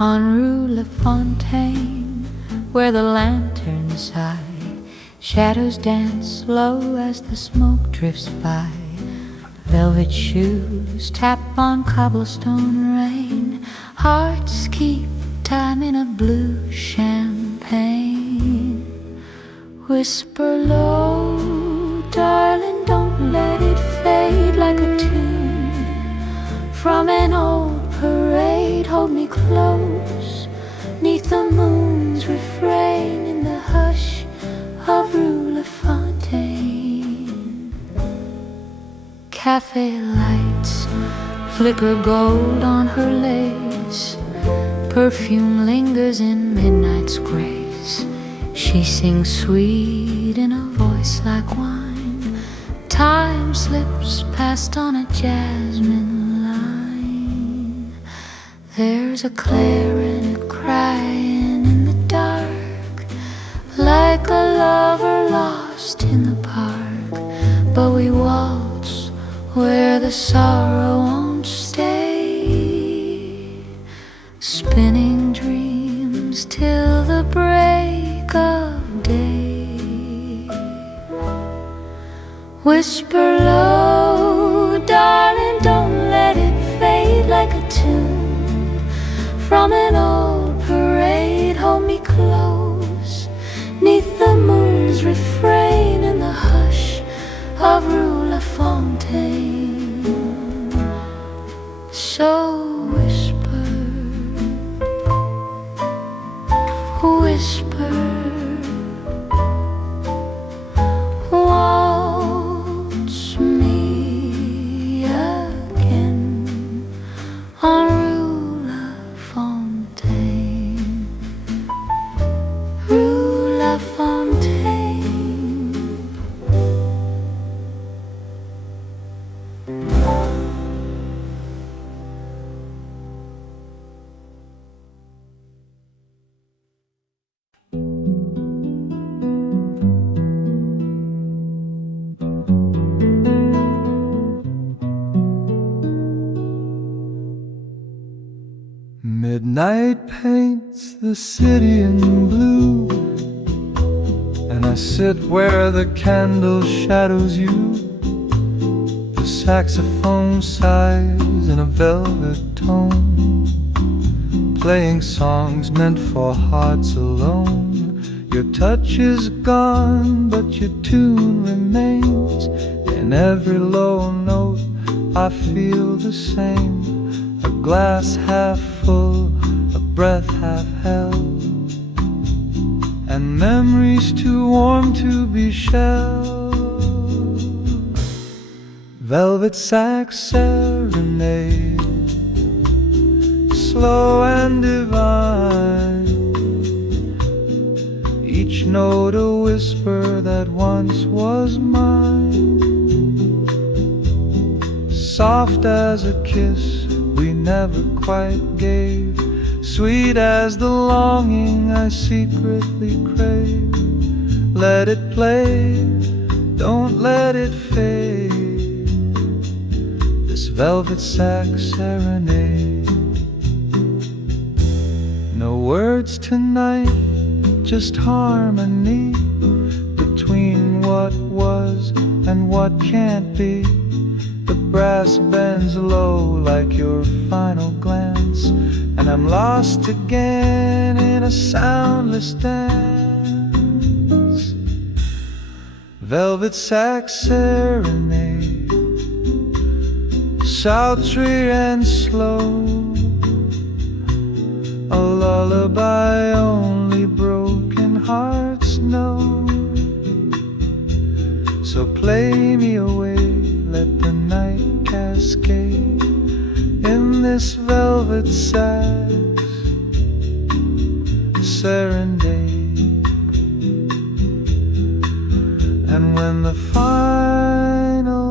On Rue Lafontaine, where the lanterns high, shadows dance low as the smoke drifts by. Velvet shoes tap on cobblestone rain. Hearts keep time in a blue champagne. Whisper low, darling, don't let it fade like a tune from an old parade. Hold me close, 'neath the moon's refrain, in the hush of Rue Lafontaine. Café lights flicker gold on her lace. Perfume lingers in midnight's grace. She sings sweet in a voice like wine. Time slips past on a jasmine line. There's a clarinet crying in the dark, like a lover lost in the park. But we waltz where the sorrow won't stay, spinning dreams till the break of day. Whisper low, darling, don't let it fade like a tune from an old parade. Hold me close, 'neath the moon's refrain, in the hush of Rue Lafontaine. So whisper, whisper, waltz me again on Rue Lafontaine, Rue Lafontaine. Midnight paints the city in blue, and I sit where the candle shadows you. The saxophone sighs in a velvet tone, playing songs meant for hearts alone. Your touch is gone, but your tune remains. In every low note I feel the same. A glass half full, a breath half held, and memories too warm to be shelled. Velvet Sax Serenade, slow and divine, each note a whisper that once was mine. Soft as a kiss we never quite gave, sweet as the longing I secretly crave. Let it play, don't let it fade, this velvet sax serenade. No words tonight, just harmony between what was and what can't be. The brass bends low like your final glance, and I'm lost again in a soundless dance. Velvet Sax Serenade, sultry and slow, a lullaby only broken hearts know. So play me away, let the night cascade in this velvet sax serenade. And when the final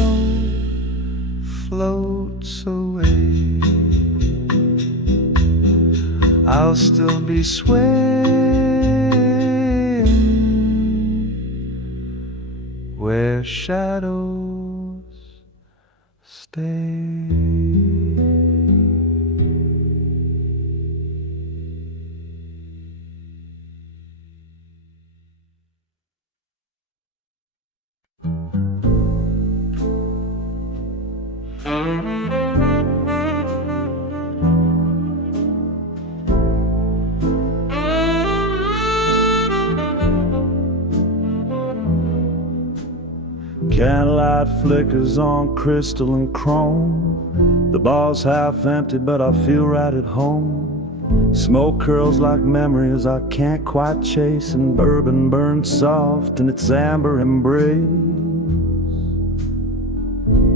note floats away, I'll still be swaying where shadows stay. Candlelight flickers on crystal and chrome. The bar's half empty, but I feel right at home. Smoke curls like memories I can't quite chase, and bourbon burns soft in its amber embrace.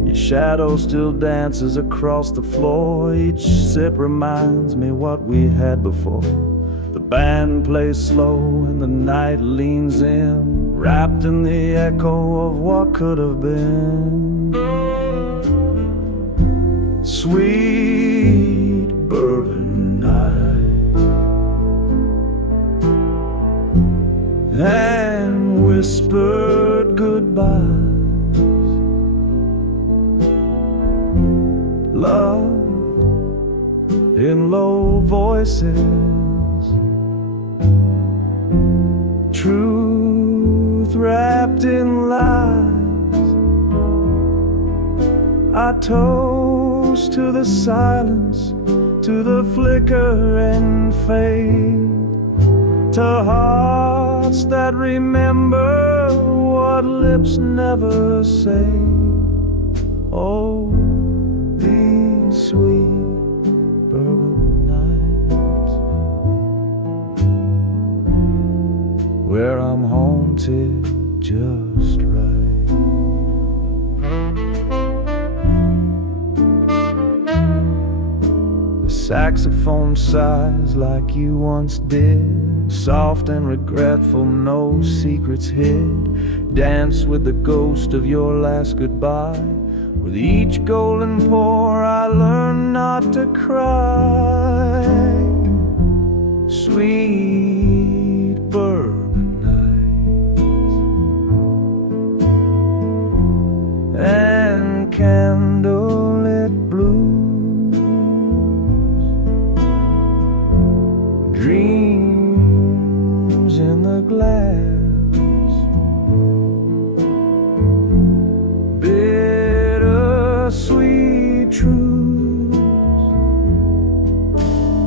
Your shadow still dances across the floor. Each sip reminds me what we had before. The band plays slow and the night leans in, wrapped in the echo of what could have been. Sweet bourbon night, and whispered goodbyes. Love in low voices, truth wrapped in lies. I toast to the silence, to the flicker and fade, to hearts that remember what lips never say. Oh, these sweet bourbon nights, where I'm haunted just right. The saxophone sighs like you once did, soft and regretful, no secrets hid. Dance with the ghost of your last goodbye. With each golden pour I learn not to cry. Sweet bourbon nights and candlelit blues, dreams in the glass, sweet truths.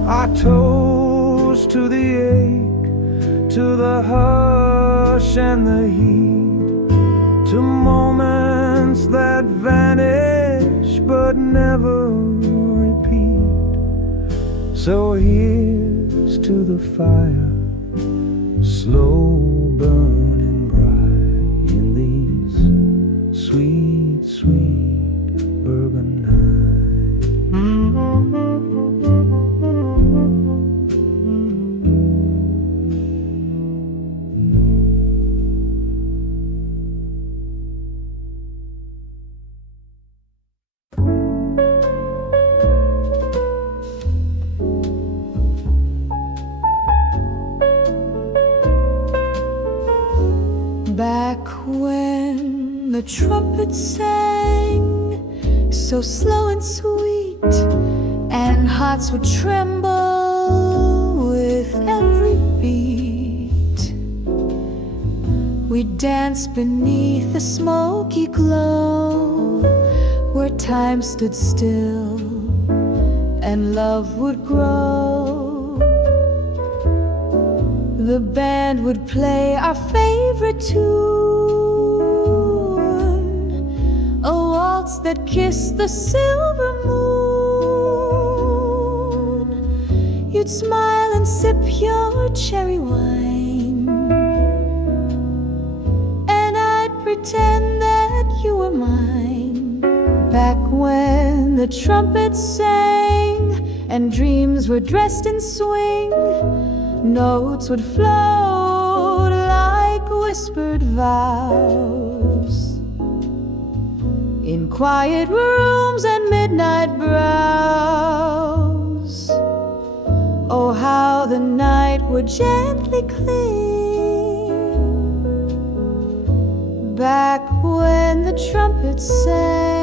I toast to the ache, to the hush and the heat, to moments that vanish but never repeat. So here's to the fire, slow burning bright in these sweet, sweet bourbon nights. Back when the trumpets sang so slow and sweet, and hearts would tremble with every beat, we'd dance beneath the smoky glow, where time stood still and love would grow. The band would play our favorite tune, a waltz that kissed the silver moon. You'd smile and sip your cherry wine, and I'd pretend that you were mine. Back when the trumpets sang and dreams were dressed in swing, notes would float like whispered vows in quiet rooms and midnight brows. Oh, how the night would gently cling back when the trumpets sang.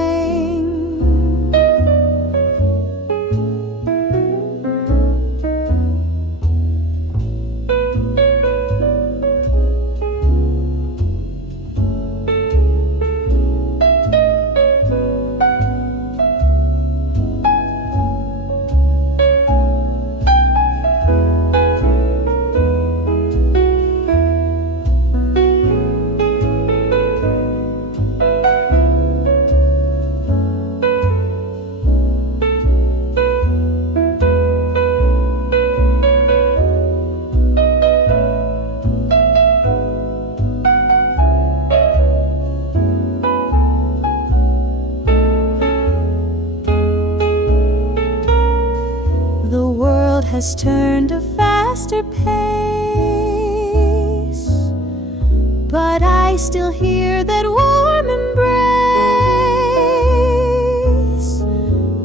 The world has turned a faster pace, but I still hear that warm embrace.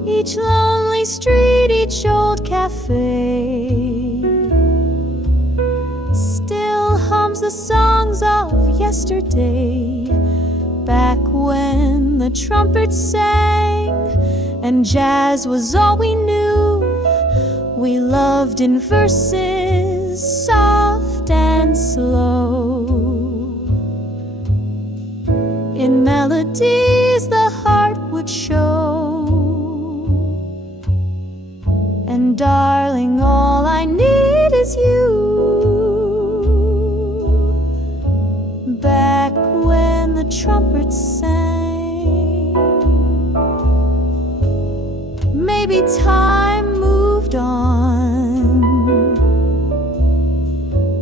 Each lonely street, each old cafe still hums the songs of yesterday, back when the trumpets sang and jazz was all we knew. We loved in verses soft and slow, in melodies the heart would show. And darling, all I need is you. Back when the trumpets sang, maybe time moved on,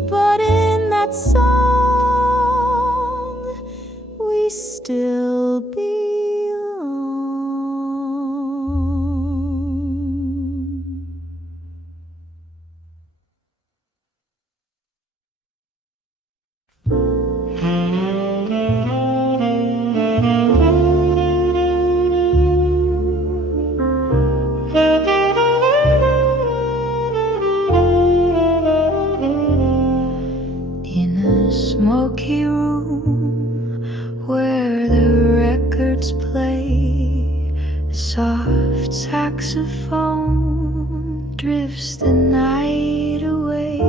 but in that song we still belong. Smoky room where the records play, soft saxophone drifts the night away.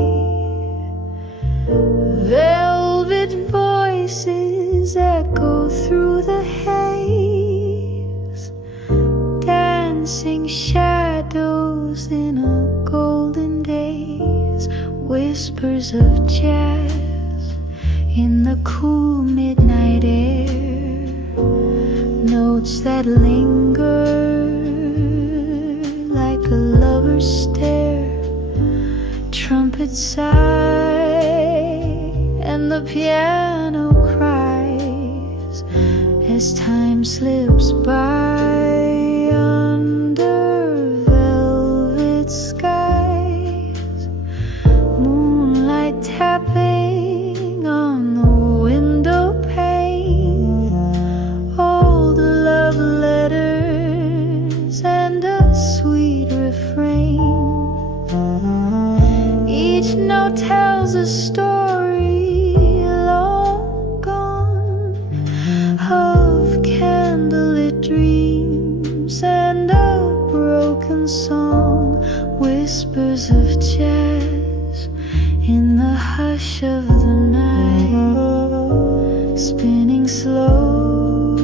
Velvet voices echo through the haze, dancing shadows in a golden daze, whispers of jazz in the cool midnight air, notes that linger like a lover's stare. Trumpets sigh and the piano cries as time slips by under velvet skies. Moonlight tapping on the window pane, old love letters and a sweet refrain. Each note tells a story long gone, of candlelit dreams and a broken song, whispers of jazz in the hush of the night, spinning slow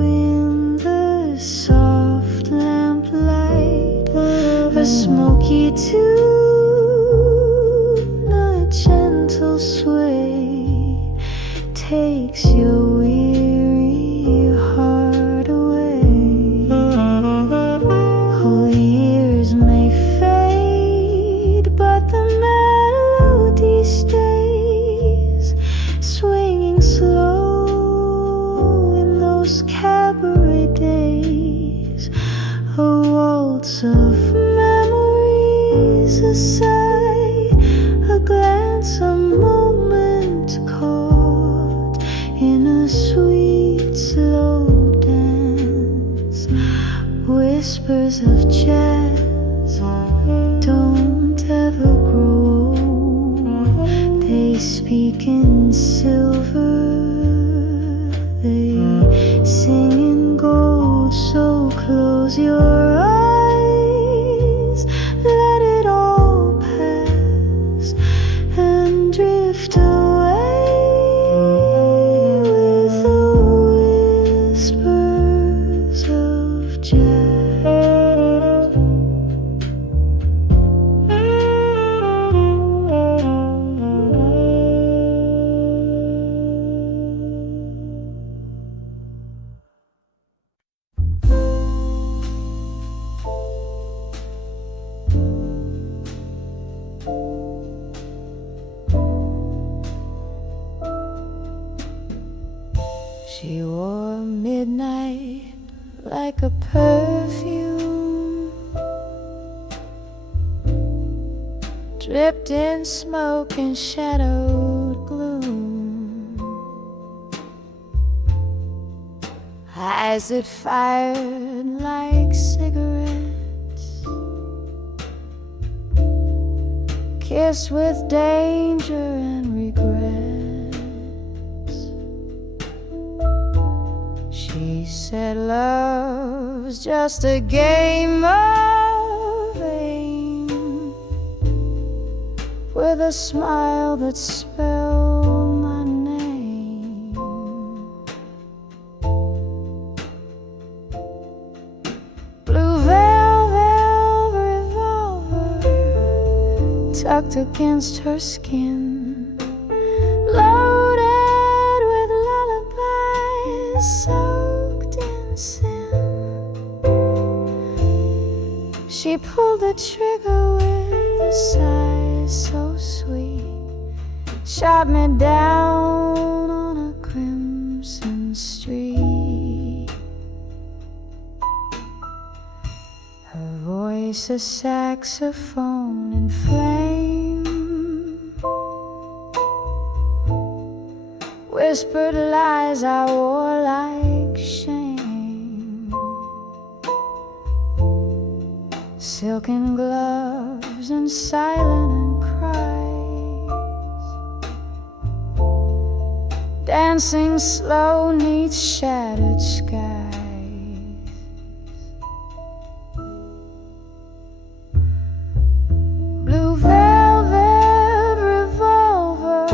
in the soft lamplight. A smoky tune, a gentle sway, takes your weary heart away. Oh, years may fade, but the melody stays, swinging slow in those cabaret days. A waltz of memories, a sigh, a glance, a moment caught in a sweet slow dance. Whispers of jazz don't ever grow old. They speak in silver, they sing in gold. So close your eyes, let it all pass and drift away with the whispers of jazz. She wore midnight like a perfume, dripped in smoke and shadowed gloom. Eyes that fired like cigarettes, kissed with danger and regrets. She said love's just a game of aim, with a smile that spelled my name. Blue velvet revolver tucked against her skin, loaded with lullabies soaked in sin. She pulled the trigger with a sigh so sweet, shot me down on a crimson street. Her voice a saxophone in flame, whispered lies I wore like shame. Silken gloves and silent cries, dancing slow 'neath shattered skies. Blue velvet revolver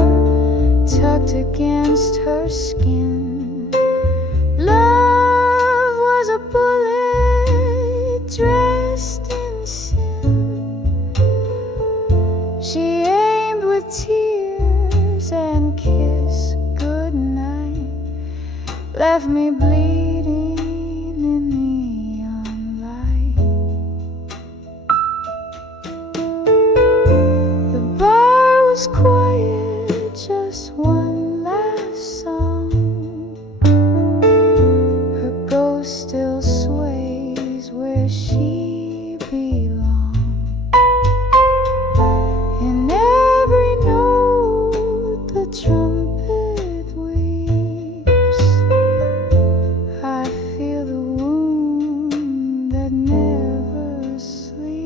tucked against her skin. Love was a bullet dressed in sin. She aimed with tears and kissed goodnight, left me bleeding in neon light. The bar was quiet, just one last song. Her ghost still sways where she belongs. In every note the trumpet weeps, I feel the wound that never sleeps.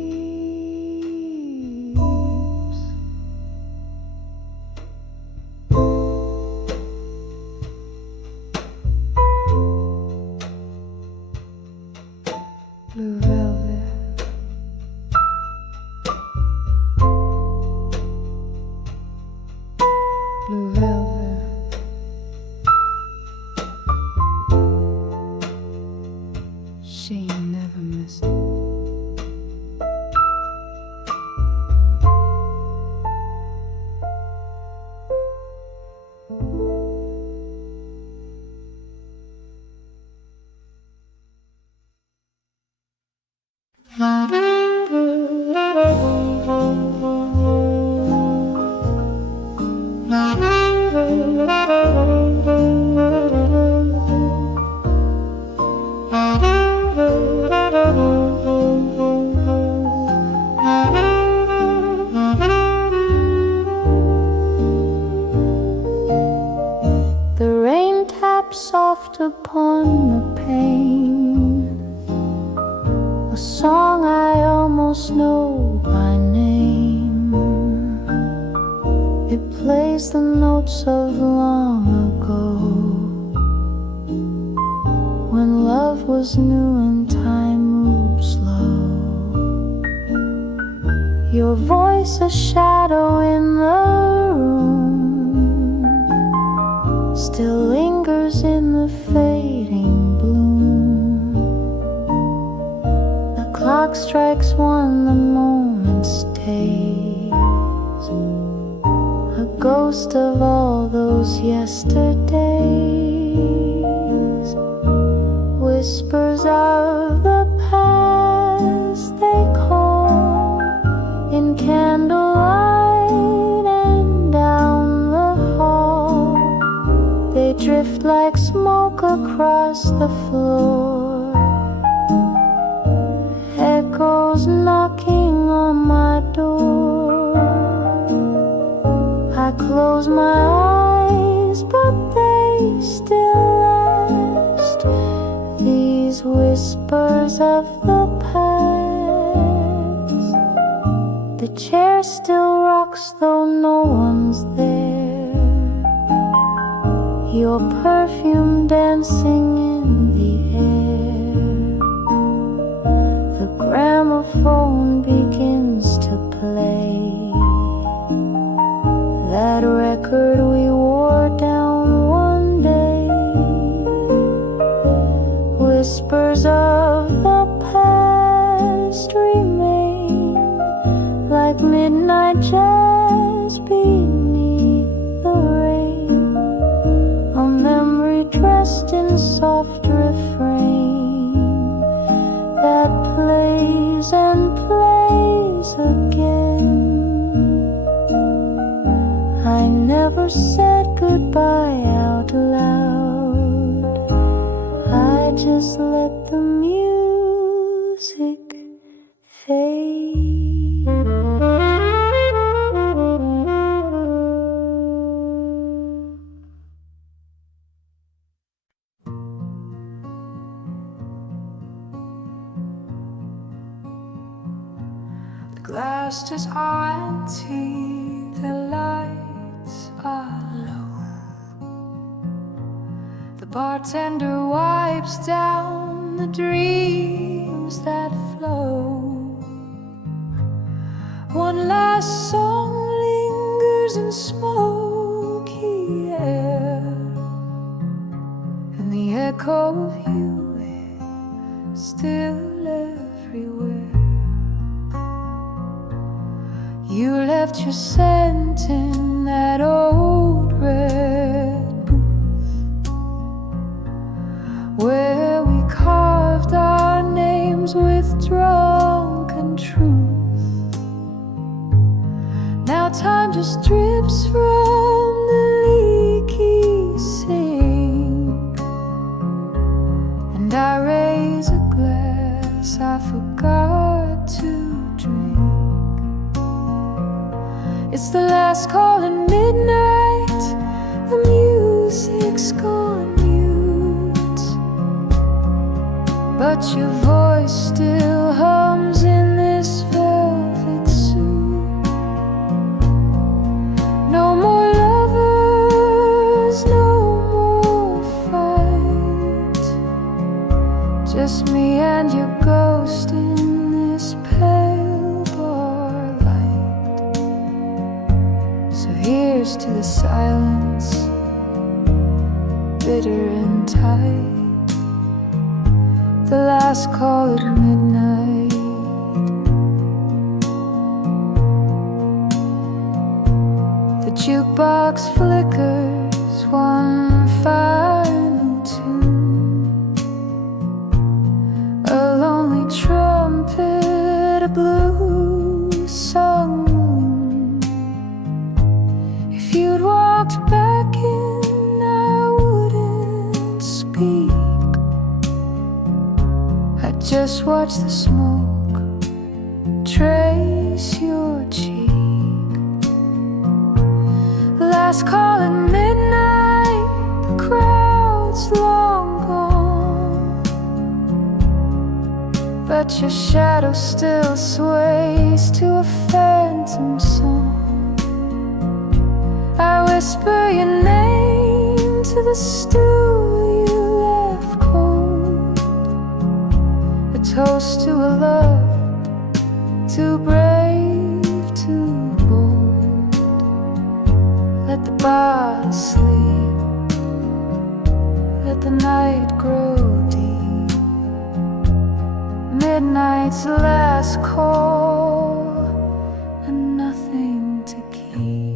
Blue velvet, blue velvet, she never missed it. The rain taps soft upon the pane, a song I almost know by name. It plays the notes of long ago, when love was new and time moved slow. Your voice a shadow in the room, still lingers in the fading bloom. The clock strikes one, the moment stays, a ghost of all those yesterdays. Whispers of the past they call in candlelight, and down the hall they drift like smoke across the floor. Echoes knocking on my door. close my eyes, but they still last. These whispers of the past. The chair still rocks though no one's there. Your perfume dancing in the air. The gramophone begins to play that record we wore down one day. Whispers of the past remain like midnight jazz beneath the rain. A memory dressed in soft refrain that plays and plays again. I never said goodbye out loud. I just let the music fade. The glass is empty, the lights are low. The bartender wipes down the dreams that flow. One last song lingers in smoky air, and the echo of you is still everywhere. You left your scent in that old red booth, where we carved our names with drunken truth. Now time just drips from the leaky sink, and I raise a glass I forgot to drink. It's the last call at midnight, the music's gone mute, but your voice still hums in this velvet suit. No more lovers, no more fight, just me and your ghost in this pale bar light. So here's to the silence, bitter and tight, the last call at midnight. The jukebox flickers one final tune, a lonely trumpet, a blue sung moon. If you'd walked back in, I wouldn't speak. I'd just watch the smoke trace your cheek. Last call at midnight, the crowd's long gone, but your shadow still sways to a phantom song. I whisper your name to the stool you left cold, a toast to a love too brave, too bold. Let the bottle sleep, let the night grow deep. Midnight's last call, and nothing to keep.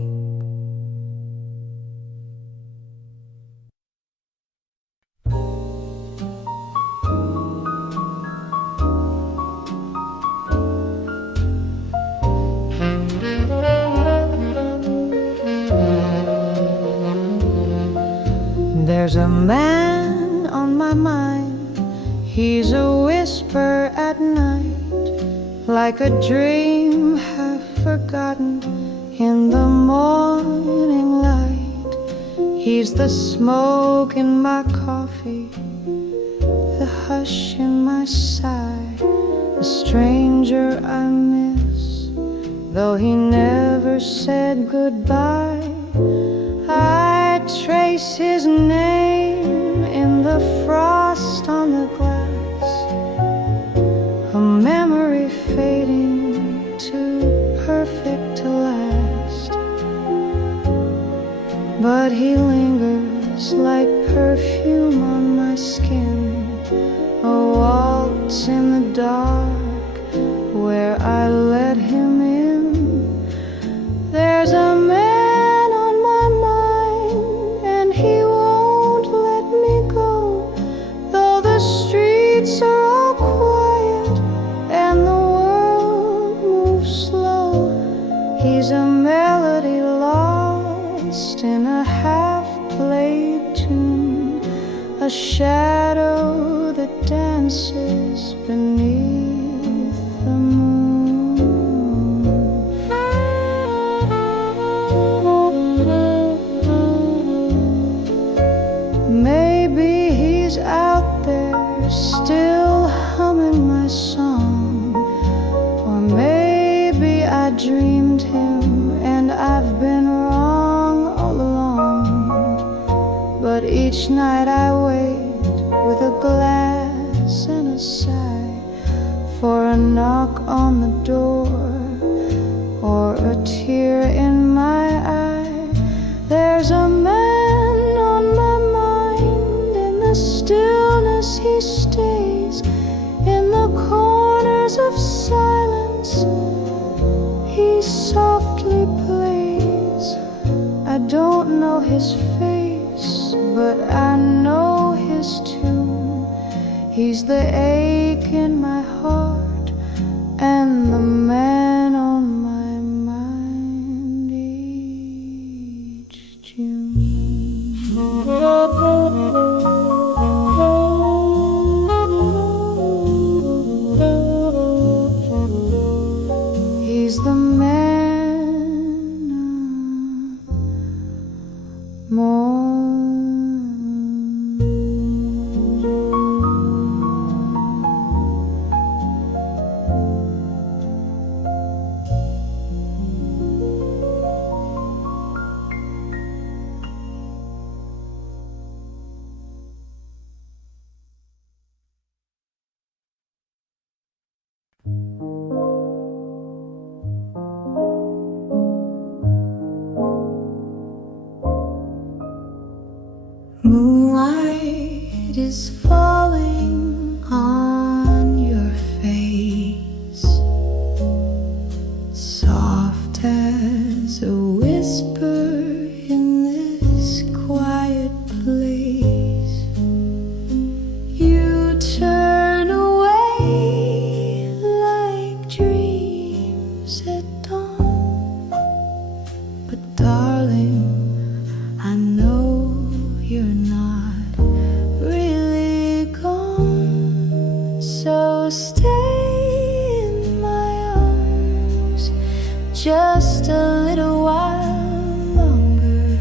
There's a man on my mind, he's a whisper at night, like a dream half forgotten. in the morning light. He's the smoke in my coffee, the hush in my sigh, the stranger I miss, though he never said goodbye. I trace his name in the frost on the glass, a memory fading too perfect to last. But he lingers like perfume on my skin, a waltz in the dark where I let him in. There's a man on my mind and he won't let me go, though the streets are all quiet and the world moves slow. He's a melody lost in a half-played tune, a shadow that dances beneath the moon. Maybe he's out there still humming my song, or maybe I dreamed him and I've been wrong all along. But each night I wait with a glass and a sigh for a knock on the door or a tear in my eye. There's a man on my mind, in the stillness he stays, in the corners of silence he softly plays. I don't know his face, but I know his tune. He's the ache in my heart and the man on my mind each June. He's the man more. Moonlight is falling on your face, soft as a whisper in this quiet place. You turn away like dreams at dawn, but darling, I know you're not really gone, so stay in my arms just a little while longer.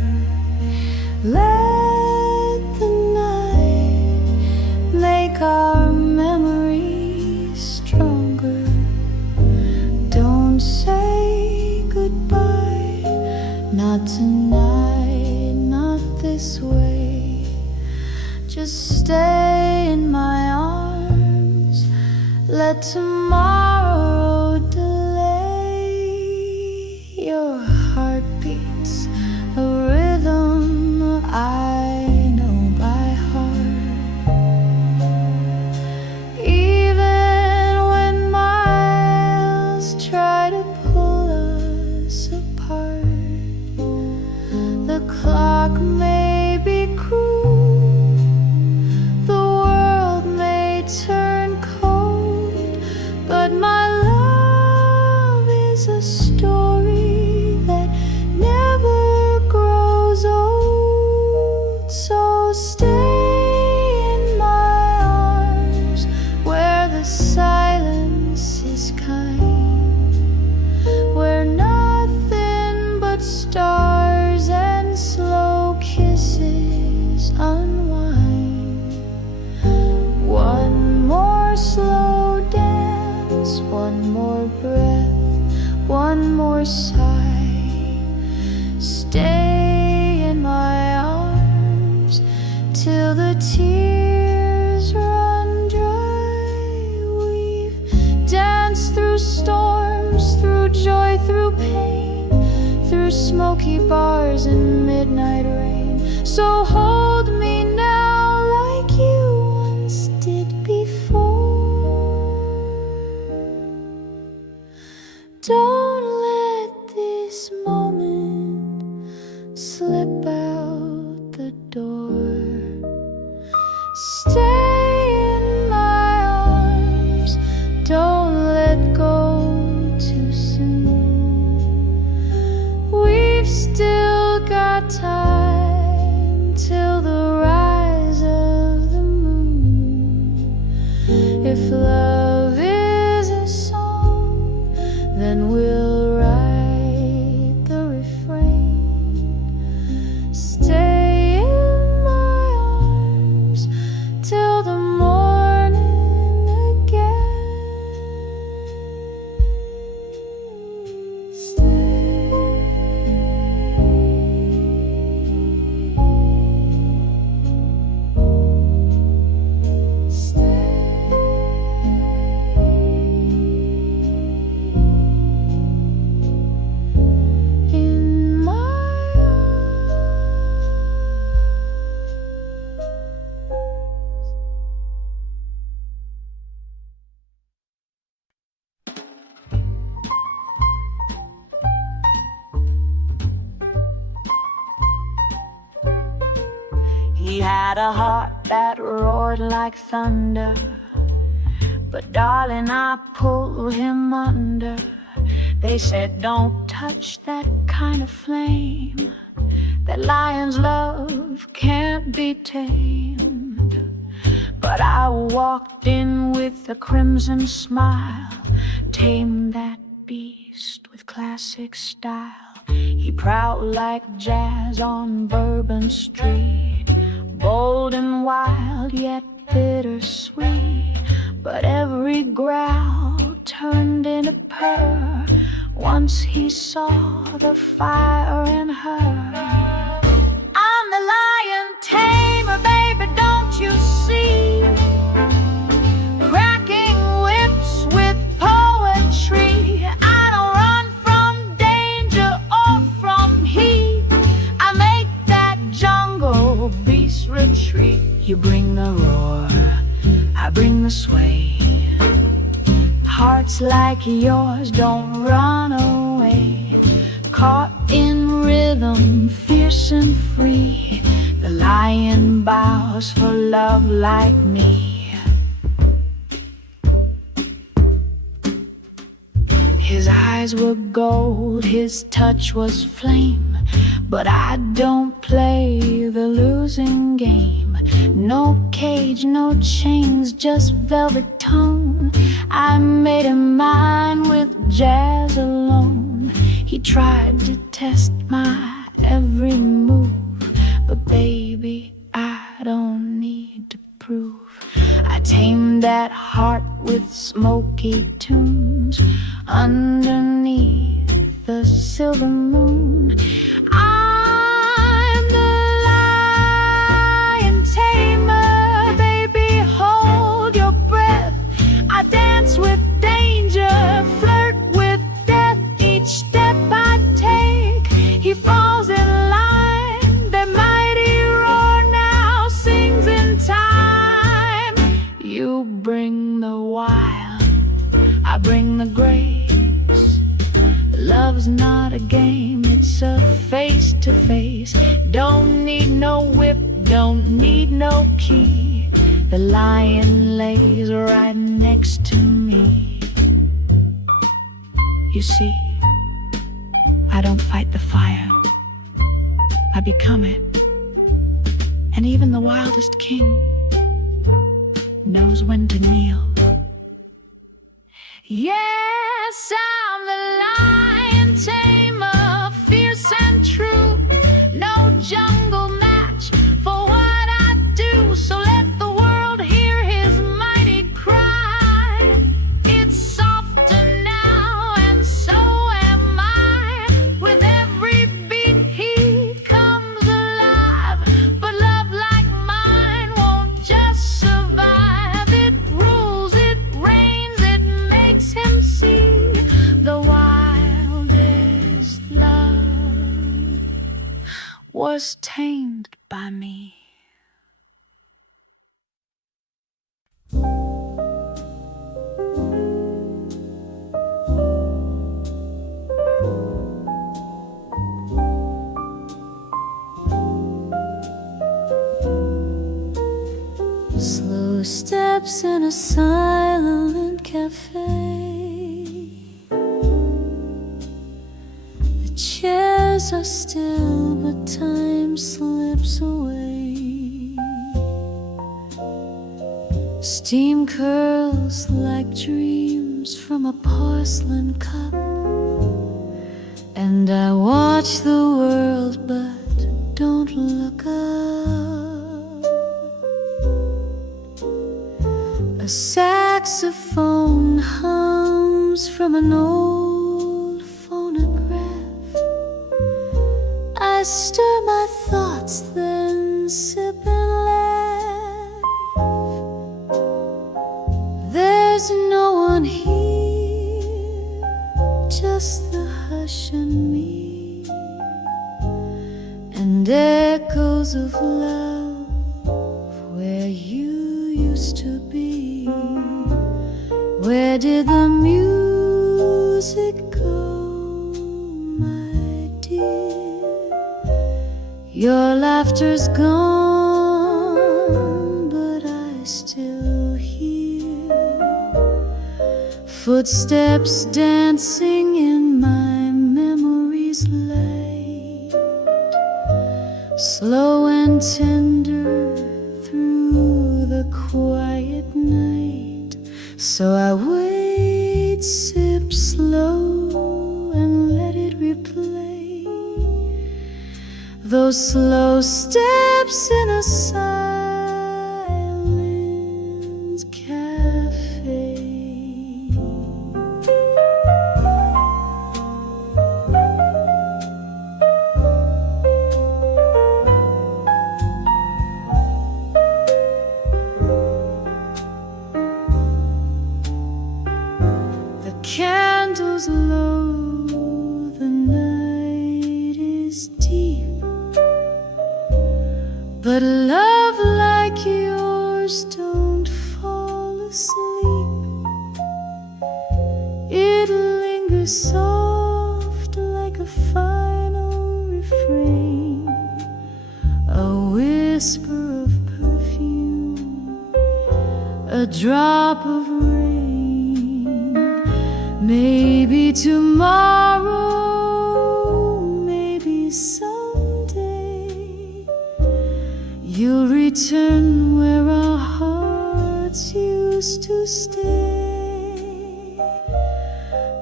Let the night make our memories stronger. Don't say goodbye, not tonight, not this way. Just stay in my arms, let tomorrow delay. Your heart beats a rhythm I know by heart. Even when miles try to pull us apart, the clock may be cruel, the world may turn cold, but my more breath, one more sigh. Stay in my arms till the tears run dry. We've danced through storms, through joy, through pain, through smoky bars and midnight rain. So hold me now like you once did before. Don't let this moment slip out the door. Stay in my arms, don't let go too soon. We've still got time till the rise of the moon. If love is a song, then we'll write the refrain. Stay in my arms till the morning again. In my He had a heart that roared like thunder, but darling, I pulled him under. They said don't touch that kind of flame, that lion's love can't be tamed. But I walked in with a crimson smile, tamed that beast with classic style. He prowled like jazz on Bourbon Street, bold and wild, yet bittersweet. But every growl turned into purr once he saw the fire in her. I'm the Lion Tamer, baby, don't you see? Cracking whips with poetry. I don't run from danger or from heat. I make that jungle beast retreat. You bring the roar, I bring the sway. Hearts like yours don't run away. Caught in rhythm, fierce and free. The lion bows for love like me. His eyes were gold, his touch was flame. But I don't play the losing game. No cage, no chains, just velvet tone. I made him mine with jazz alone. He tried to test my every move, but baby, I don't need to prove. I tamed that heart with smoky tunes underneath the silver moon. I'm the Lion Tamer, baby, hold your breath. I dance with danger, flirt with death. Each step I take, he falls in line. The mighty roar now sings in time. You bring the wild, I bring the grace. Love's not a game, it's a face-to-face. Don't need no whip, don't need no key. The lion lays right next to me. You see, I don't fight the fire, I become it. And even the wildest king knows when to kneel. Yes, I'm the Lion Tamer, fierce and true. No jungle match for what I do. So let the world hear his mighty cry. It's softer now was tamed by me. Slow steps in a silent cafe. The chairs are still, but time slips away. Steam curls like dreams from a porcelain cup, and I watch the world but don't look up. A saxophone hums from an old phonograph. I stir my thoughts, then sip and laugh. There's no one here, just the hush and me, and echoes of love where you used to be. Where did the music go, my dear? Your laughter's gone, but I still hear footsteps dancing in my memory's light, slow and tender through the quiet night. So I wait, sip slow, and let it replay those slow steps in a silent cafe. Candles low, the night is deep, but love like yours don't fall asleep. It lingers soft like a final refrain, a whisper of perfume, a drop of rain. Maybe tomorrow, maybe someday, you'll return where our hearts used to stay.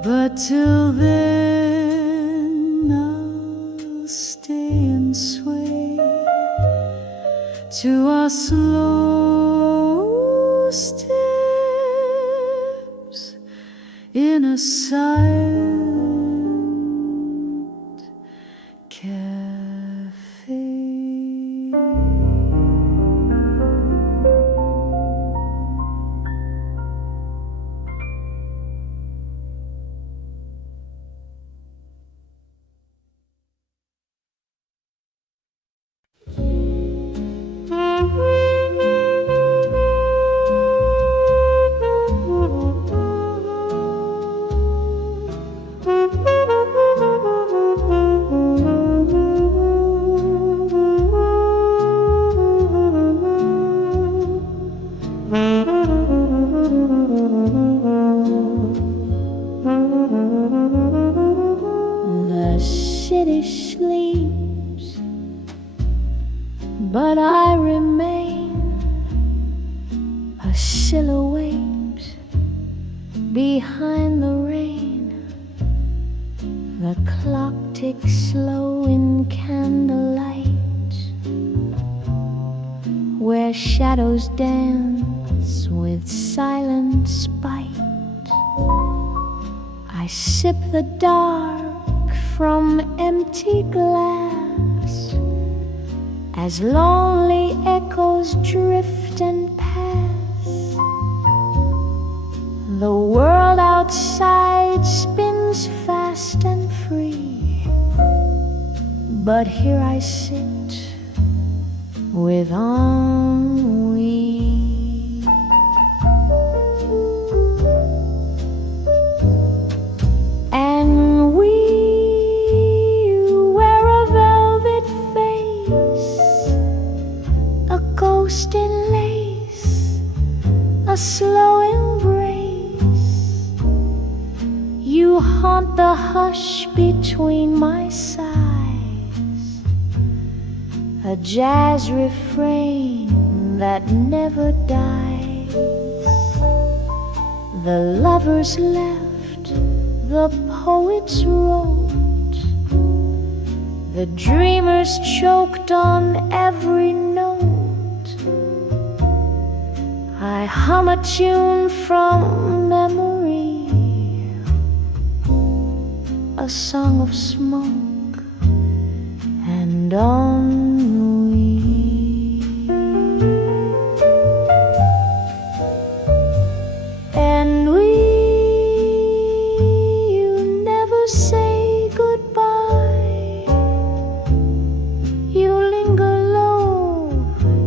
But till then, I'll stay and sway to our slow steps in a silent cafe. The city sleeps, but I remain a silhouette behind the rain. The clock ticks slow in candlelight, where shadows dance with silent spite. I sip the dark from empty glass, as lonely echoes drift and pass. The world outside spins fast and free, but here I sit with ennui. And we wear a velvet face, a ghost in lace, a slow embrace. You haunt the hush between my sighs, a jazz refrain that never dies. The lovers left, the poets wrote, the dreamers choked on every note. I hum a tune from memory, a song of smoke and ennui. Ennui, you never say goodbye. You linger low,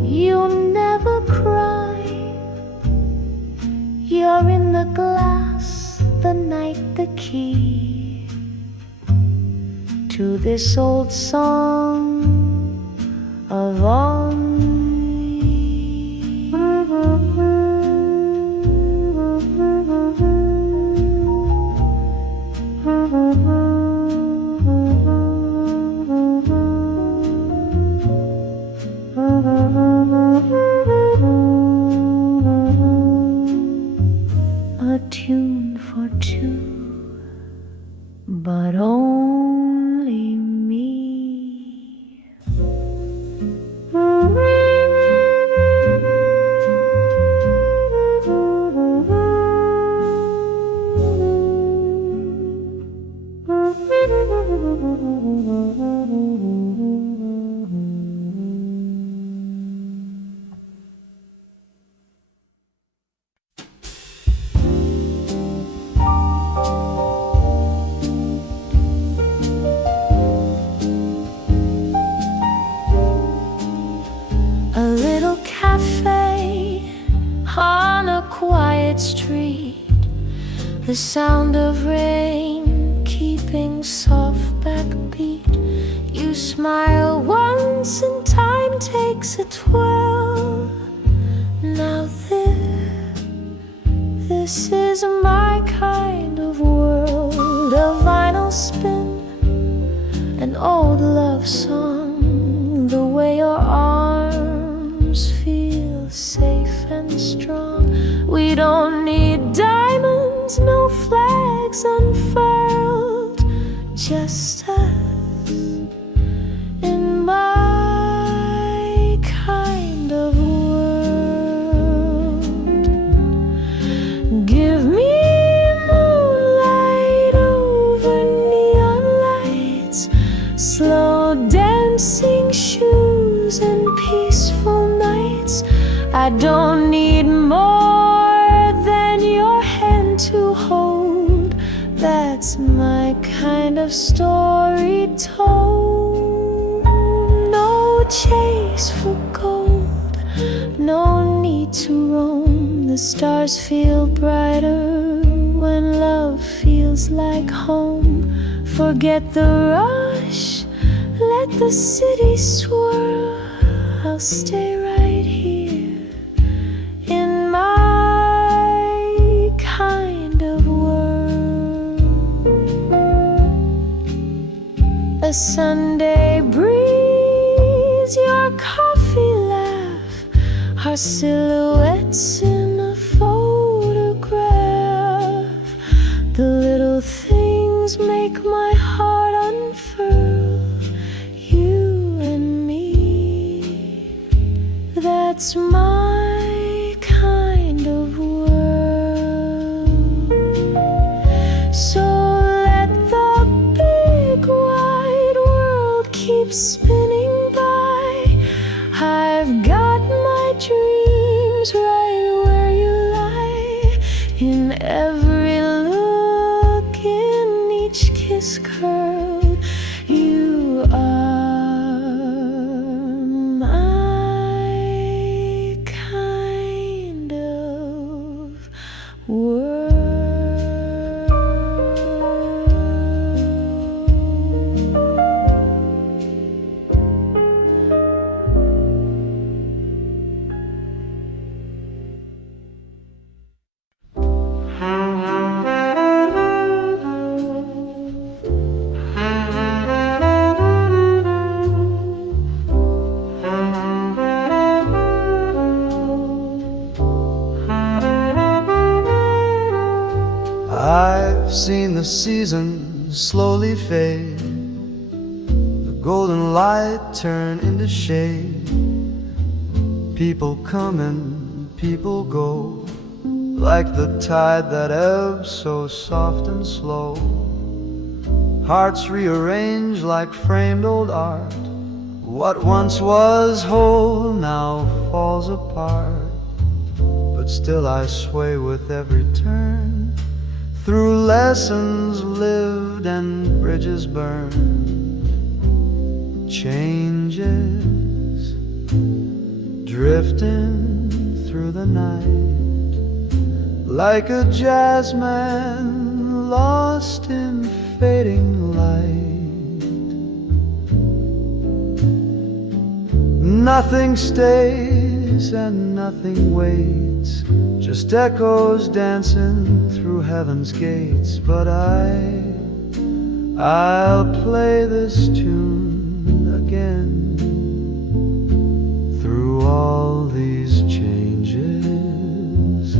you never cry. You're in the glass, the night, the key to this old song of ennui. A tune for two, but only me. A little cafe on a quiet street, the sound of rain keeping soft backbeat. You smile once and time takes a twirl. Now this is my kind of world. A vinyl spin, an old love song, the way your arms feel safe and strong. We don't need diamonds, no flags unfurled, just us in my kind of world. Give me moonlight over neon lights, slow dancing shoes and peaceful nights. I don't need more than your hand to hold. That's my kind of story told. No chase for gold, no need to roam. The stars feel brighter when love feels like home. Forget the rush, let the city swirl. I'll stay right here in my kind of world. A Sunday breeze, your coffee laugh, our silhouettes in a photograph. The little things make my heart unfurl. You and me, that's my kind of world. So let the big wide world keep spinning by. I've got my dreams right where you lie. In every look, in each kiss curled, you are my kind of world. So let the big wide world keep spinning by. I've got my dreams right where you lie. In every look, in each kiss curled, you are seasons slowly fade, the golden light turn into shade. People come and people go, like the tide that ebbs so soft and slow. Hearts rearrange like framed old art. What once was whole now falls apart. But still I sway with every turn, through lessons lived and bridges burned. Changes drifting through the night, like a jazzman lost in fading light. Nothing stays and nothing waits, just echoes dancing through heaven's gates. But I'll play this tune again. Through all these changes,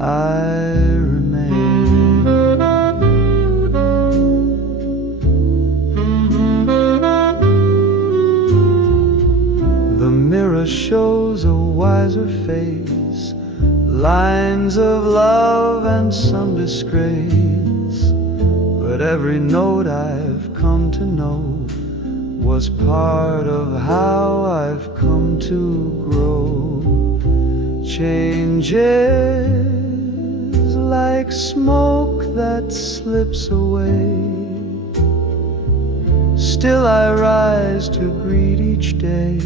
I remain. The mirror shows a wiser face, lines of love and some disgrace. But every note I've come to know was part of how I've come to grow. Changes like smoke that slips away, still I rise to greet each day.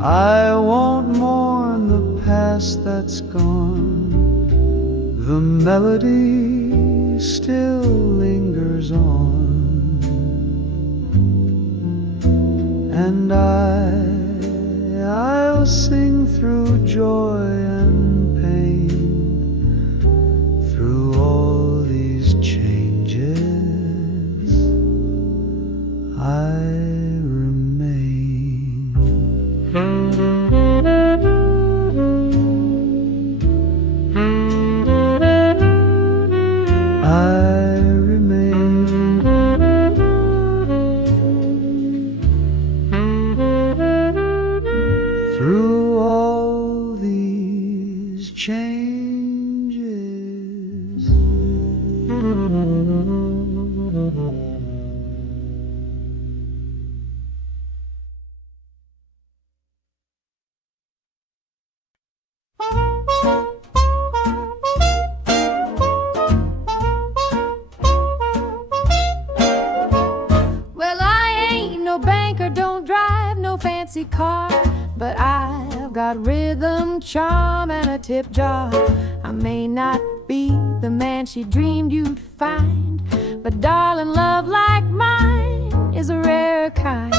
I won't mourn the past that's gone, the melody still lingers on. And I'll sing through joy and pain, through all these changes, I remain. I remain. Through all these changes. Well, I ain't no banker, don't drive no fancy car, but I've got rhythm, charm, and a tip jar. I may not be the man she dreamed you'd find, but darling, love like mine is a rare kind.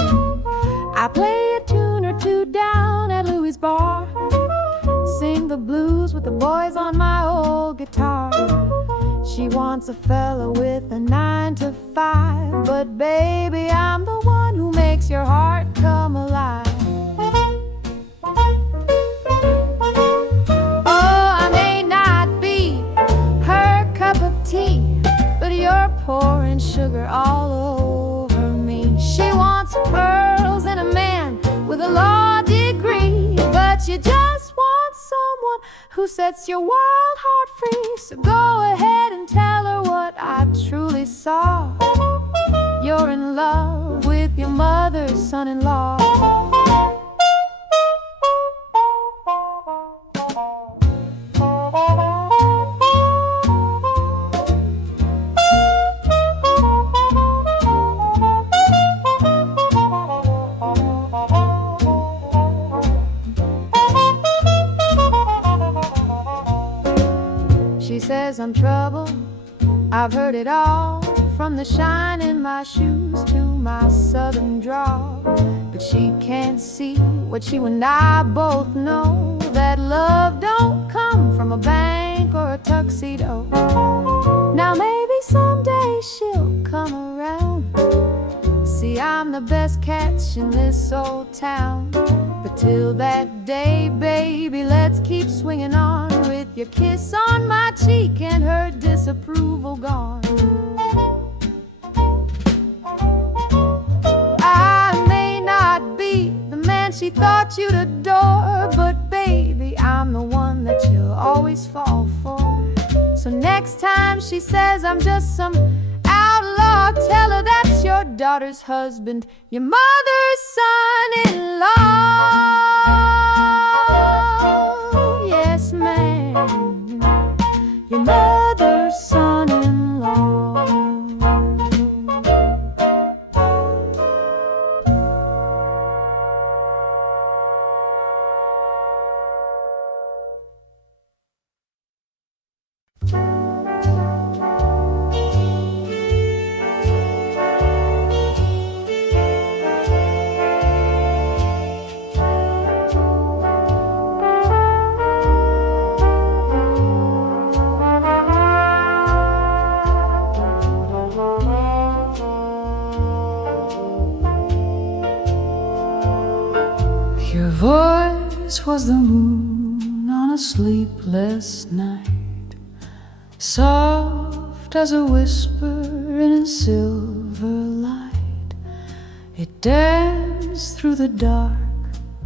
I play a tune or two down at Louis' bar, sing the blues with the boys on my old guitar. She wants a fella with a 9 to 5, but baby, I'm the one who makes your heart come alive. Oh, I may not be her cup of tea, but you're pouring sugar all over me. She wants pearls and a man with a law degree, but you just want someone who sets your wild heart free. So go ahead and tell her what I truly saw. You're in love with your mother's son-in-law. She says I'm trouble, I've heard it all, from the shine in my shoes to my southern drawl. But she can't see what you and I both know, that love don't come from a bank or a tuxedo. Now maybe someday she'll come around. See, I'm the best catch in this old town. But till that day, baby, let's keep swinging on with your kiss on my cheek and her disapproval gone. I may not be the man she thought you'd adore, but baby, I'm the one that you'll always fall for. So next time she says I'm just some outlaw, tell her that's your daughter's husband, your mother's son-in-law. Yes, ma'am, your mother's son-in-law. Your voice was the moon on a sleepless night, soft as a whisper in a silver light. It danced through the dark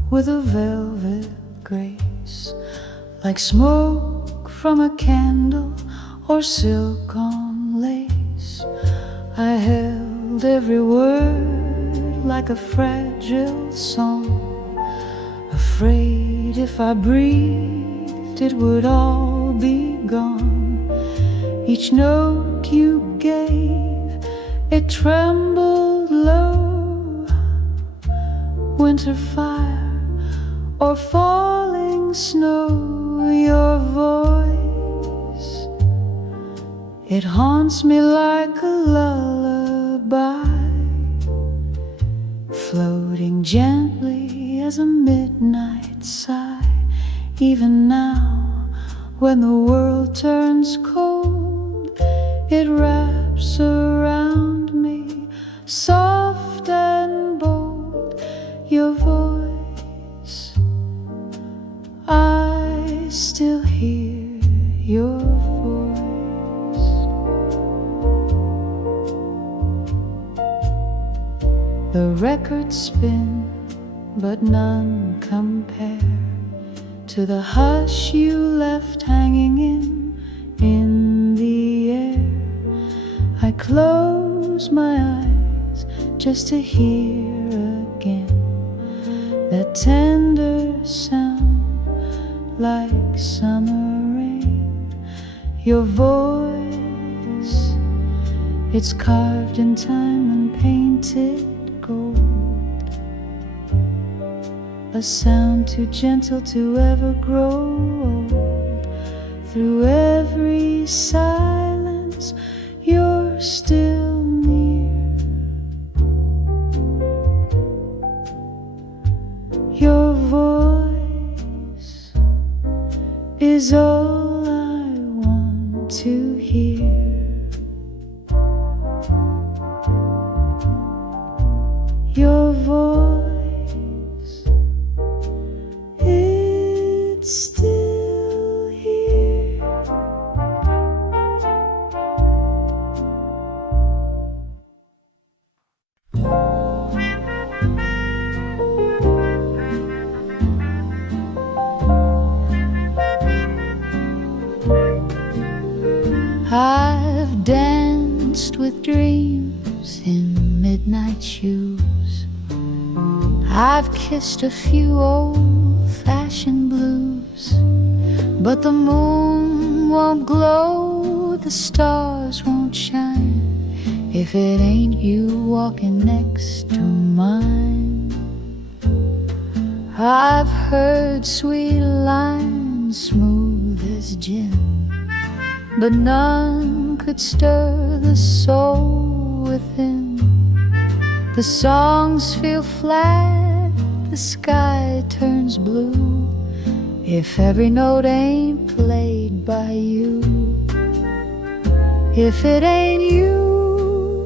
with a velvet grace, like smoke from a candle or silk on lace. I held every word like a fragile song, afraid if I breathed it would all be gone. Each note you gave, it trembled low. Winter fire or falling snow, your voice, it haunts me like a lullaby, floating gently as a midnight sigh. Even now, when the world turns cold, it wraps around me, soft and bold. Your voice, I still hear your voice. The records spin, but none compare to the hush you left hanging in the air. I close my eyes just to hear again that tender sound like summer rain. Your voice, it's carved in time and painted gold, a sound too gentle to ever grow old. Through every silence, you're still near. Your voice is all I want to hear. Your voice, it's still here. I've danced with dreams in midnight shoes. I've kissed a few old-fashioned blues, but the moon won't glow, the stars won't shine, if it ain't you walking next to mine. I've heard sweet lines smooth as gin, but none could stir the soul within. The songs feel flat, the sky turns blue, if every note ain't played by you. If it ain't you,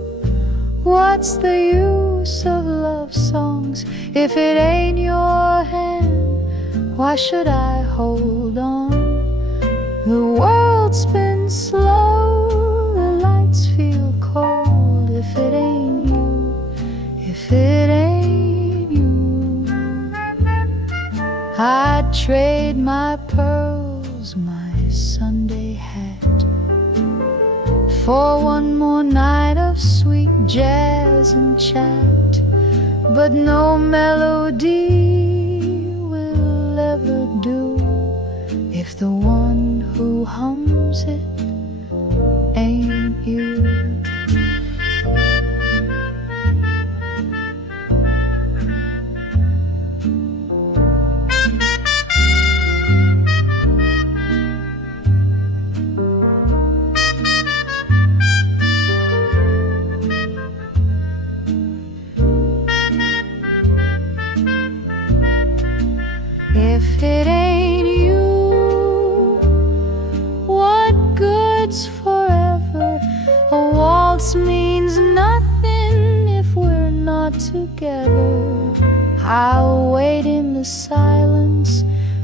what's the use of love songs? If it ain't your hand, why should I hold on? The world spins slow, the lights feel cold. If it ain't you, if it ain't you, I'd trade my pearls, my Sunday hat, for one more night of sweet jazz and chat. But no melody will ever do if the one who hums it ain't you. If it ain't you, what good's forever? A waltz means nothing if we're not together. I'll wait in the silence,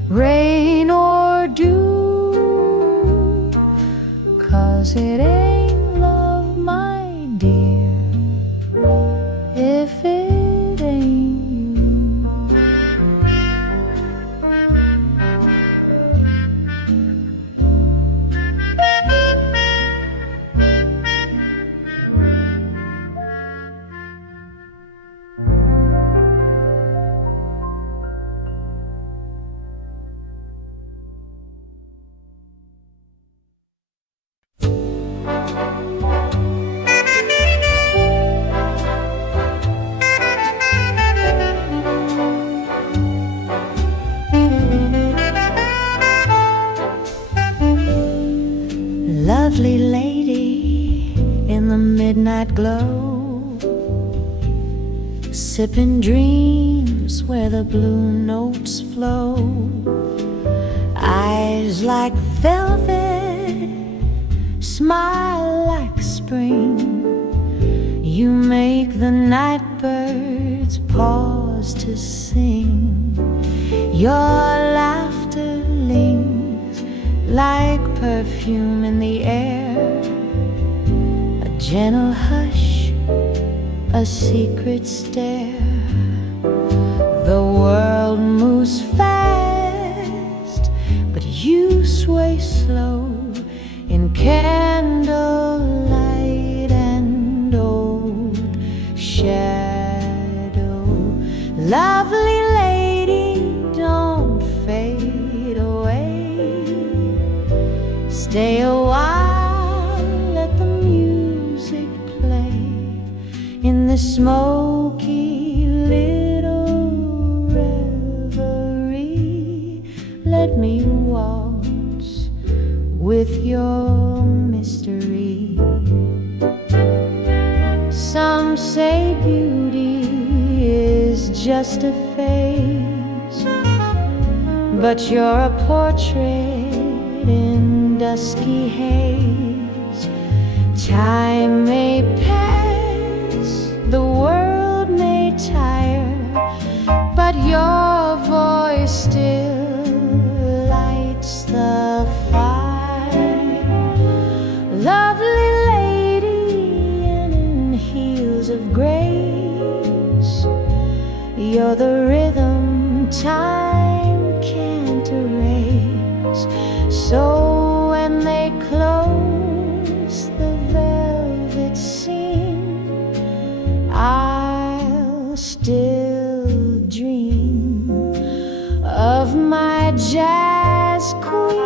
rain or dew, 'cause it ain't love, my dear, if it ain't lovely lady in the midnight glow, sipping dreams where the blue notes flow. Eyes like velvet, smile like spring. You make the night birds pause to sing. Your laughter lingers like perfume in the air, a gentle hush, a secret stare. The world moves fast, but you sway slow in candlelight and old shadow. Lovely lady, don't fade away. Stay a while, let the music play in the smoky little reverie. Let me waltz with your mystery. Some say beauty is just a phase, but you're a portrait in dusky haze. Time may pass, the world may tire, but your voice still lights the fire. Lovely lady in heels of grace, you're the rhythm time can't erase. So when they close the velvet scene, I'll still dream of my jazz queen.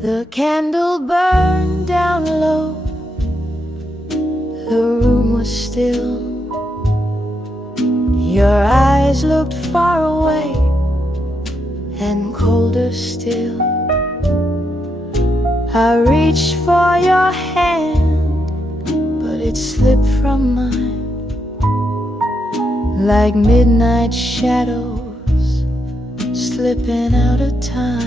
The candle burned down low, the room was still. Your eyes looked far away and colder still. I reached for your hand, but it slipped from mine like midnight shadows slipping out of time.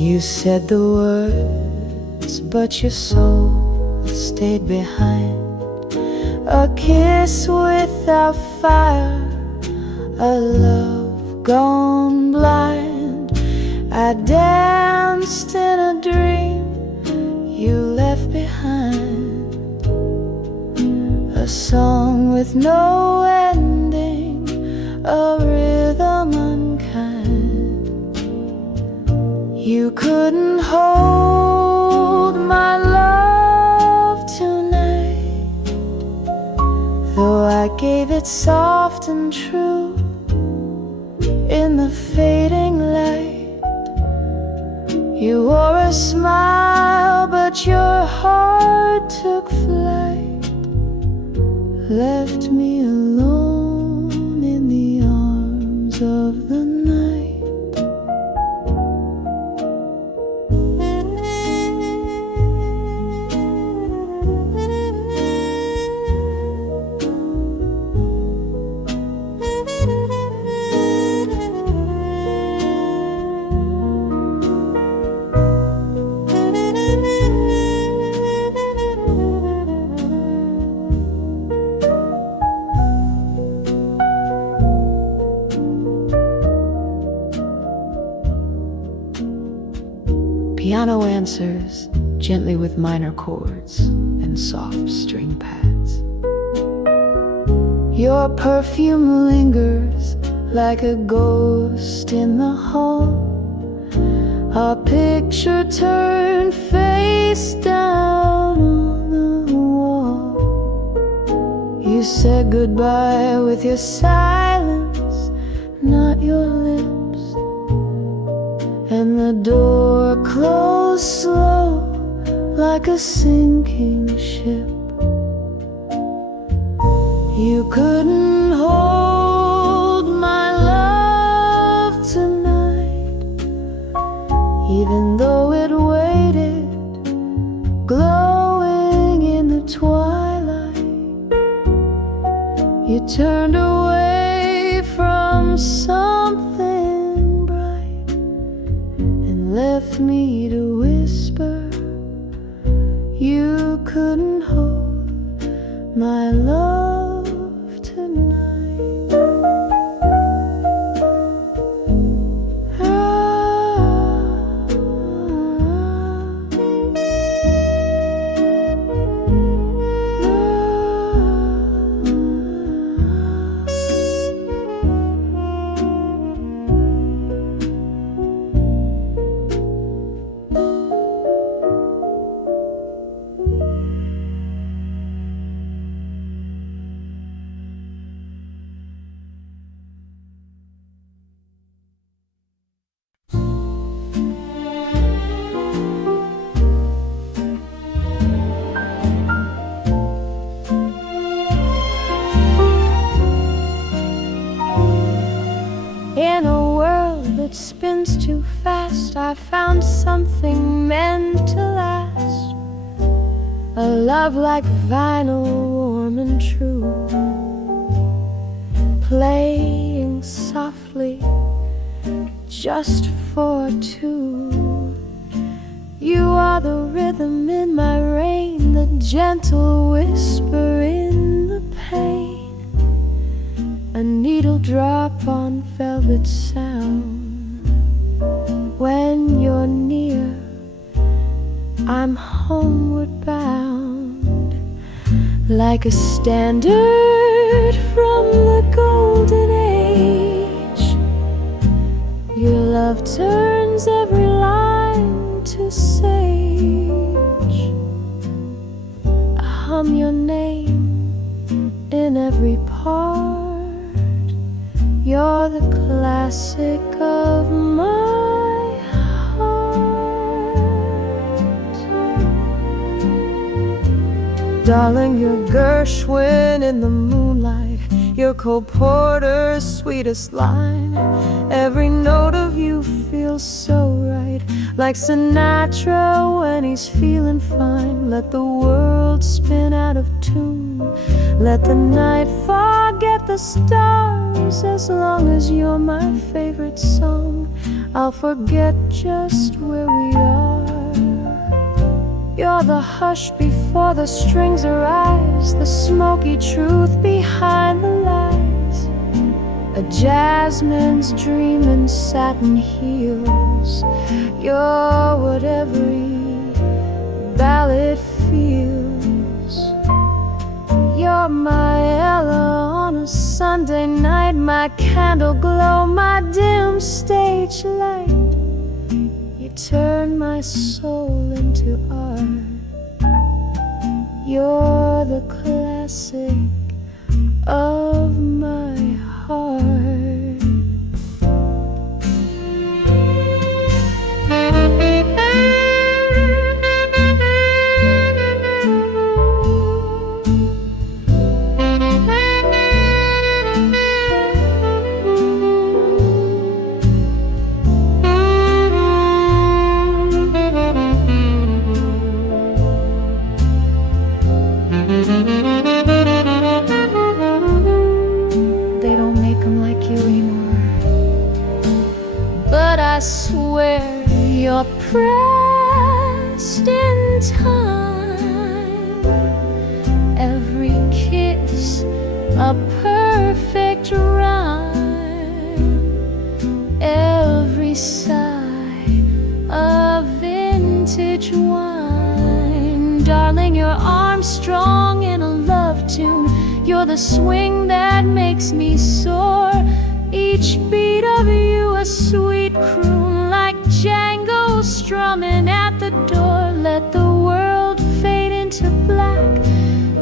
You said the words, but your soul stayed behind. A kiss without fire, a love gone blind. I danced in a dream you left behind, a song with no ending, a rhythm unkind. You couldn't hold my love tonight, though I gave it soft and true in the fading light. You wore a smile, but your heart took flight, left me alone in the arms of the night. Piano answers gently with minor chords and soft string pads. Your perfume lingers like a ghost in the hall. Our picture turned face down on the wall. You said goodbye with your silence, not your lips. And the door closed slow like a sinking ship. You couldn't hold my love tonight, even though it waited, glowing in the twilight. You turned away from something bright and left me to whisper. You couldn't hold my love tonight. In a world that spins too fast, I found something meant to last. A love like vinyl, warm and true, playing softly just for two. You are the rhythm in my rain, the gentle whisper in the pain, a needle drop on velvet sound. When you're near, I'm homeward bound, like a standard from the golden age. Your love turns every line to sage. I hum your name in every part. You're the classic of my Darling, you're Gershwin in the moonlight, you're Cole Porter's sweetest line. Every note of you feels so right, like Sinatra when he's feeling fine. Let the world spin out of tune, let the night forget the stars. As long as you're my favorite song, I'll forget just where we are. You're the hush before the strings arise, the smoky truth behind the lies. A jasmine's dream in satin heels. You're what every ballad feels. You're my Ella on a Sunday night, my candle glow, my dim stage light. Turn my soul into art. You're the classic of my heart. I swear you're pressed in time. Every kiss a perfect rhyme. Every sigh a vintage wine. Darling, you're Armstrong in a love tune. You're the swing that makes me soar. Each beat of you a sweet croon, like Django strumming at the door. Let the world fade into black,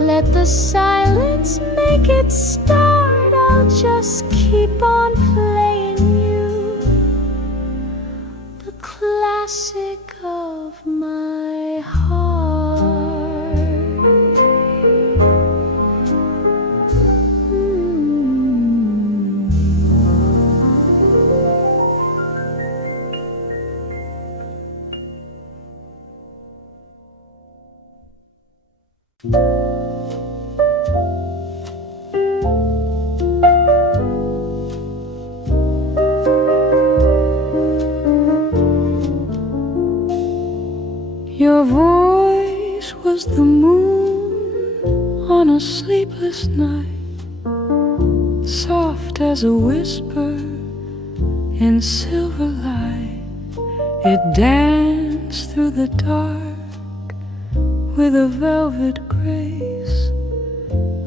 let the silence make it start. I'll just keep on playing you, the classic of my heart. Your voice was the moon on a sleepless night, soft as a whisper in silver light. It danced through the dark with a velvet grace,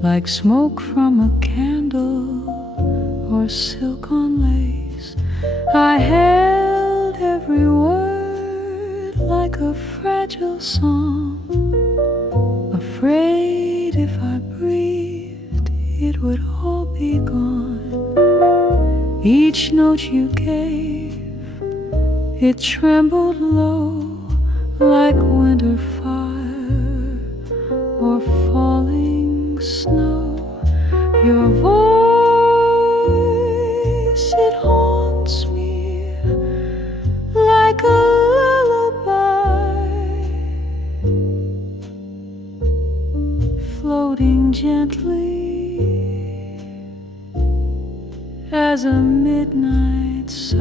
like smoke from a candle or silk on lace. I held every word like a fragile song, afraid if I breathed it would all be gone. Each note you gave, it trembled low like winter fire or falling snow. Your voice, it haunts me like a lullaby, floating gently as a midnight sigh.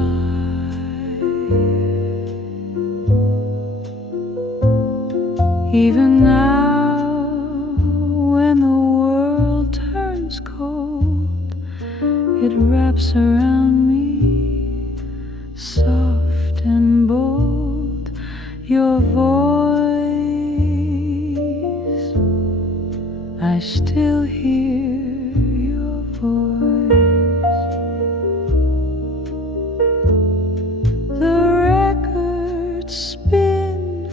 Even now, when the world turns cold, it wraps around me, soft and bold. Your voice, I still hear your voice. The records spin,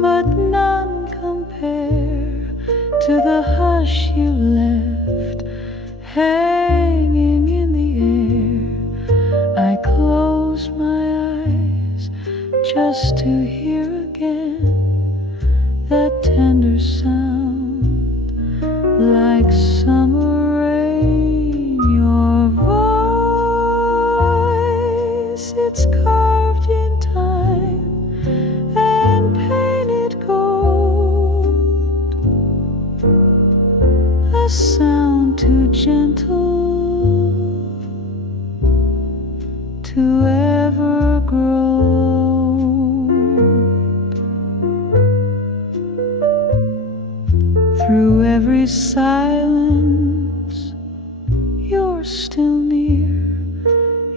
but none compare to the hush you left hanging in the air. I close my eyes just to hear again that tender sound face, it's carved in time and painted gold. A sound too gentle to ever grow. Through every silence, you're still near.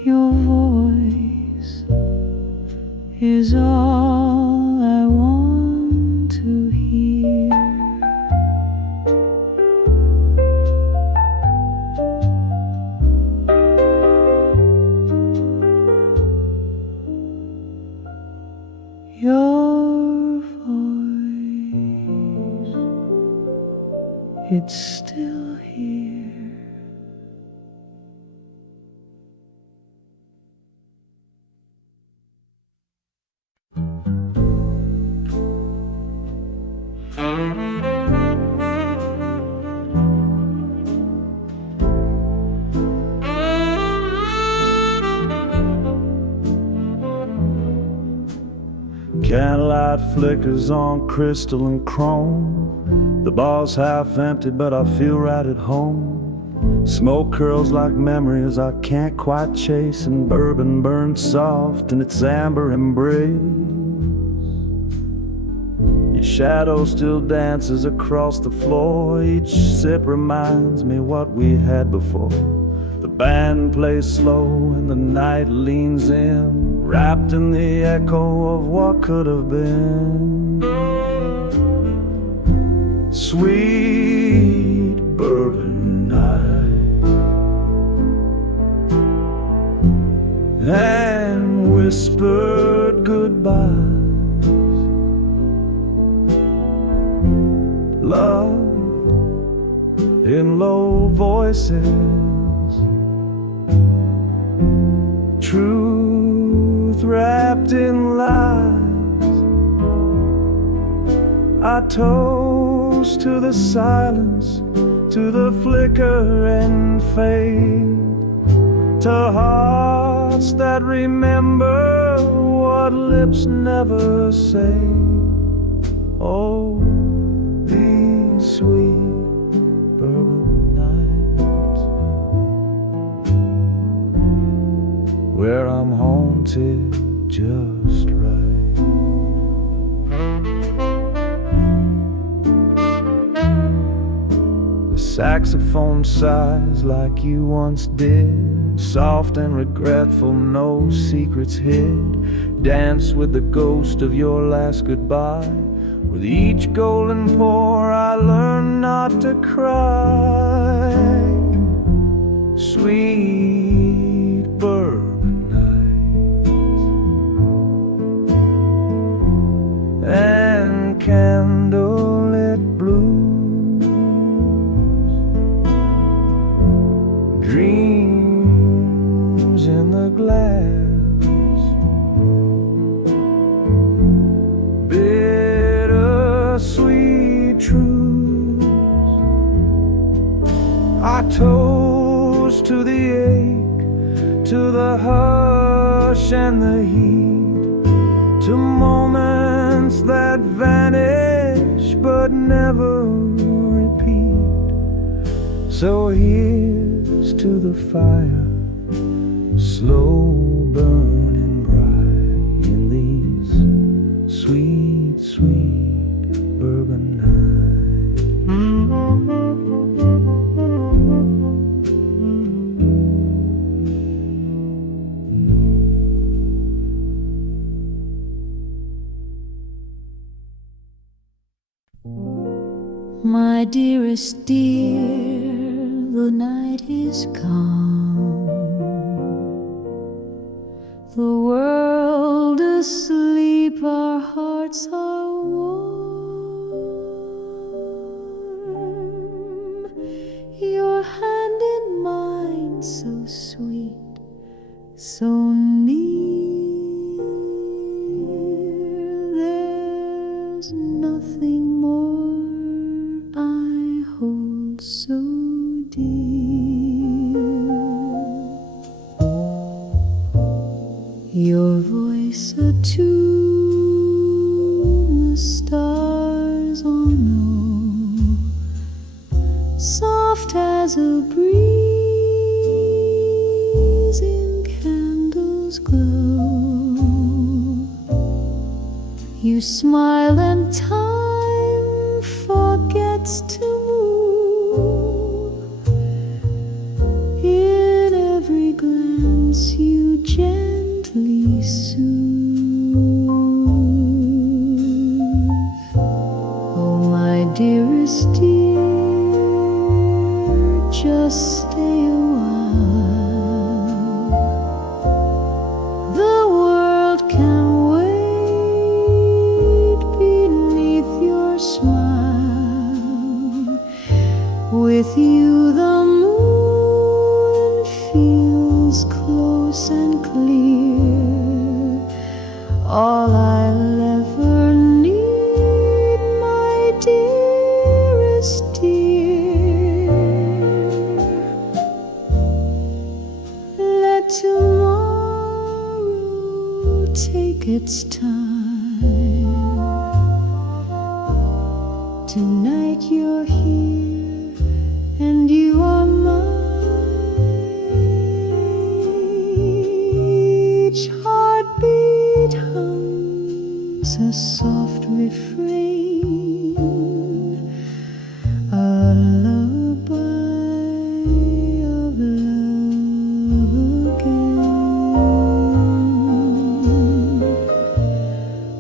Your voice is all I want to hear. Your voice, it's still here. Candlelight flickers on crystal and chrome. The bar's half empty, but I feel right at home. Smoke curls like memories I can't quite chase, and bourbon burns soft in its amber embrace. Your shadow still dances across the floor. Each sip reminds me what we had before. The band plays slow and the night leans in, wrapped in the echo of what could have been. Sweet bourbon night, and whispered goodbyes. Love in low voices, truth wrapped in lies. I toast to the silence, to the flicker and fade, to hearts that remember what lips never say. Oh, these sweet bourbon nights, where I'm haunted just right. The saxophone sighs like you once did, soft and regretful, no secrets hid. Dance with the ghost of your last goodbye. With each golden pour I learn not to cry. Sweet bourbon nights and candlelit blues, dreams in the glass, sweet truths. I toast to the ache, to the hush and the heat, to moments that vanish but never repeat. So here's to the fire, slow burning bright in these sweet, sweet bourbon nights. My dearest dear, the night is calm, the world asleep, our hearts are warm. Your hand in mine, so sweet, so near. There's nothing more I hold so dear. your voice attune, the stars all know, soft as a breeze in candles glow. You smile and time forgets to move. In every glance you gently soothe. Oh, my dearest dear, just stay a while. The world can wait beneath your smile. With you the moon feels close and clear. All I'll ever need, my dearest dear. Let tomorrow take its time. Tonight you're here and you are mine. Each heartbeat hums a soft refrain, a lullaby of love again.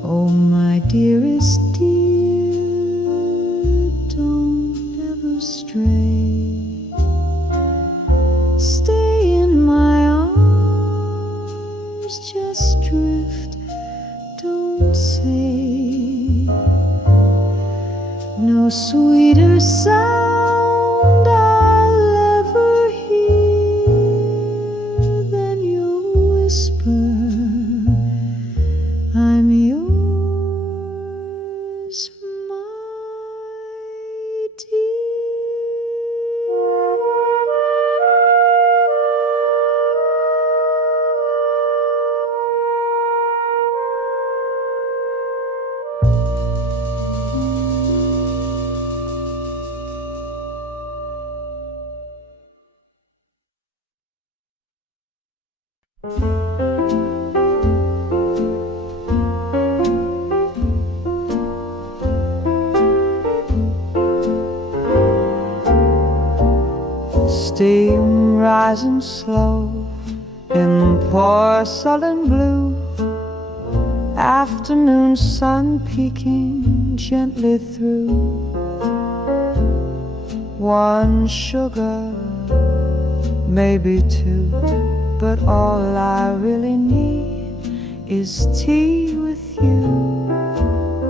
Oh, my dearest dear, don't ever stray. Stay in my arms, just drift, don't say. No sweeter sound I'll ever hear than your whisper, I'm yours, my Steam rising slow in porcelain blue, afternoon sun peeking gently through. One sugar, maybe two, but all I really need is tea with you.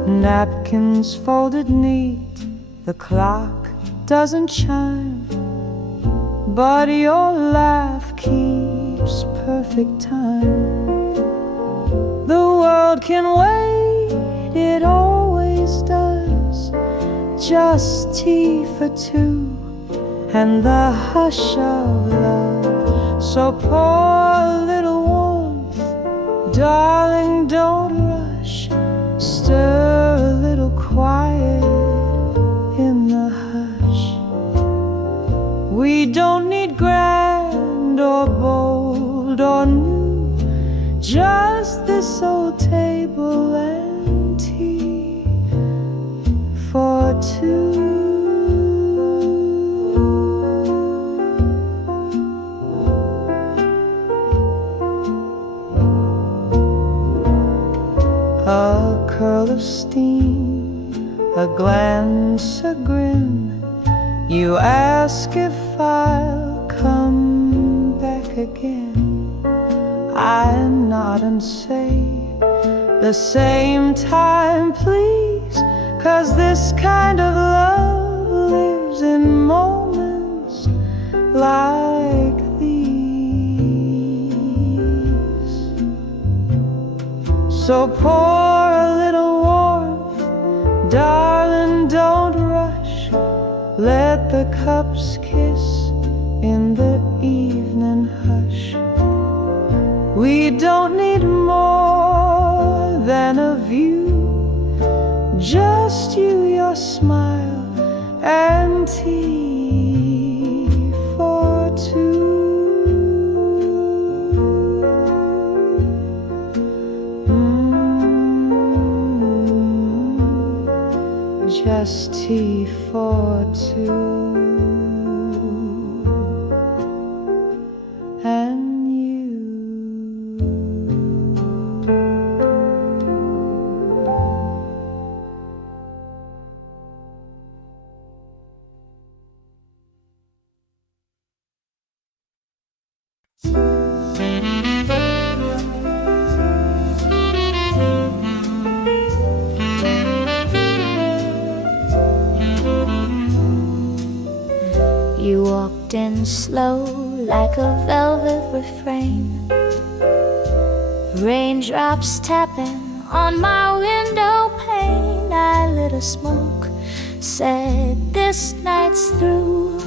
Napkins folded neat, the clock doesn't chime, but your laugh keeps perfect time. The world can wait, it always does. Just tea for two and the hush of love. So pour a little warmth, darling, don't rush. Stir a little quiet in the hush. We don't need grand or bold or new, just this old table and tea for two. A curl of steam, a glance, a grin. You ask if I'll come back again. I nod and say the same time, please, 'cause this kind of love lives in moments like these. So pour a little warmth, darling, don't rush. Let the cups kiss in the evening hush. We don't need and tea for two. Just tea for two. And you. You walked in slow like a velvet refrain, raindrops tapping on my window pane. I lit a smoke, said this night's through,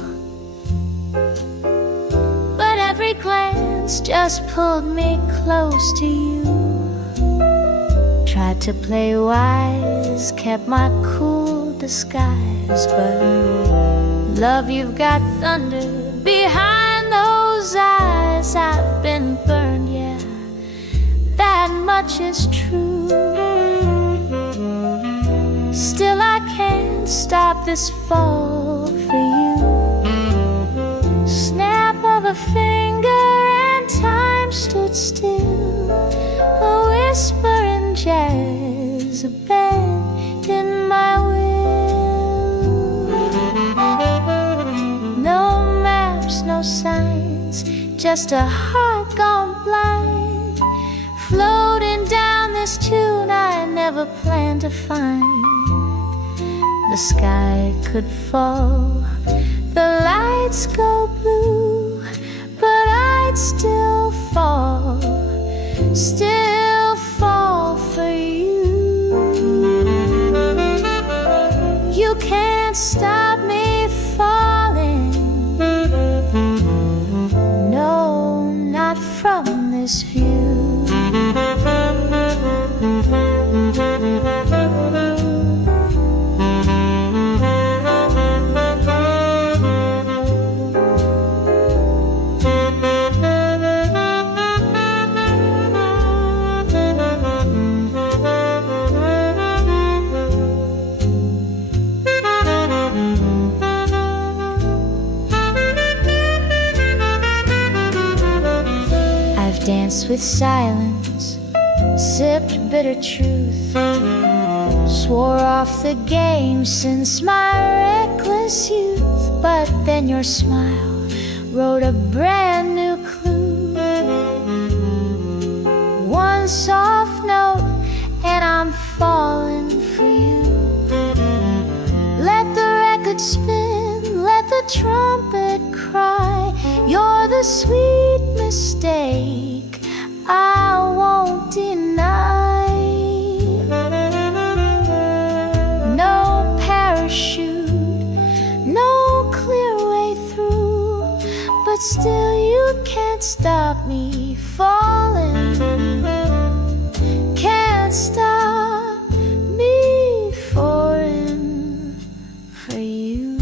but every glance just pulled me close to you. Tried to play wise, kept my cool disguise, but love, you've got thunder behind those eyes. I've been burned, yeah, that much is true. Still I can't stop this fall for you. Snap of a finger and time stood still. A whisper in jazz, a bend in my will. No signs, just a heart gone blind, floating down this tune I never planned to find. The sky could fall, the lights go blue, but I'd still fall for you. You can't stop me falling, no, not from this view. Danced with silence, sipped bitter truth, swore off the game since my reckless youth. But then your smile wrote a brand new clue. One soft note and I'm falling for you. Let the record spin, let the trumpet cry. You're the sweet mistake I won't deny. No parachute, no clear way through, but still you can't stop me falling. Can't stop me falling for you.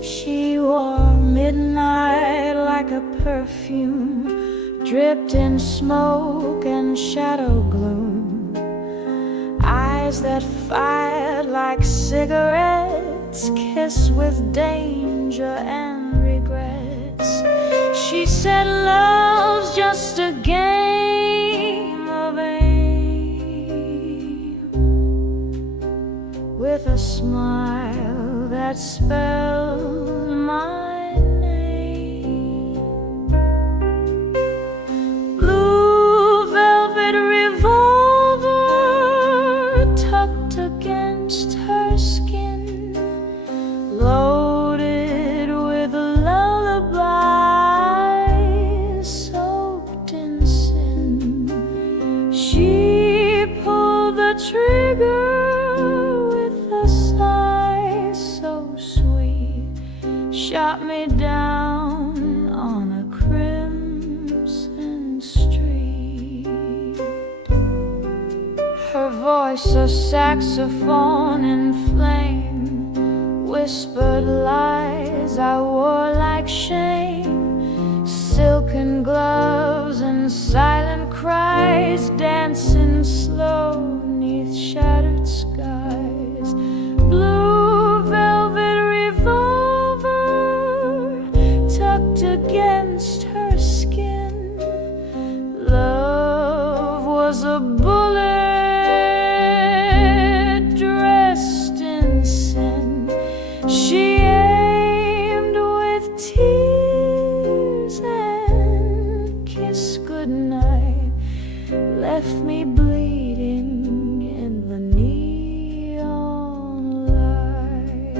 She wore midnight like a perfume, dripped in smoke and shadow gloom. Eyes that fired like cigarettes, kiss with danger and regrets. She said love's just a game of aim, with a smile that spelled my name. Blue velvet revolver tucked against her skin, loaded trigger with a sigh so sweet, shot me down on a crimson street. Her voice a saxophone in flame, whispered lies I wore like shame, silken gloves and silent cries, dancing slow 'neath shattered skies. Blue velvet revolver tucked against her skin. Love was a bullet dressed in sin. She aimed with tears and kissed goodnight, left me bleeding in the neon light.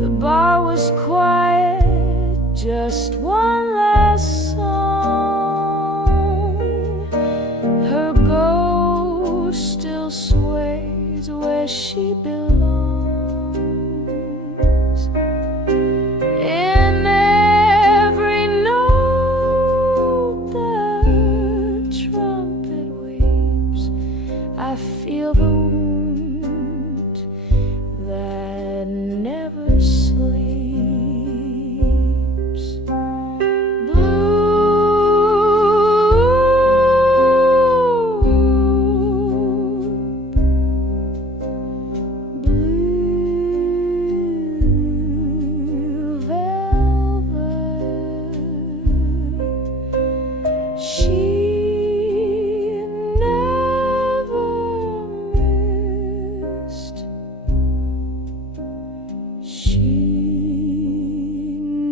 The bar was quiet, just one last song. Her ghost still sways where she belongs. In every note the trumpet weeps, I feel the wound that never sleeps. Blue velvet, she never missed. She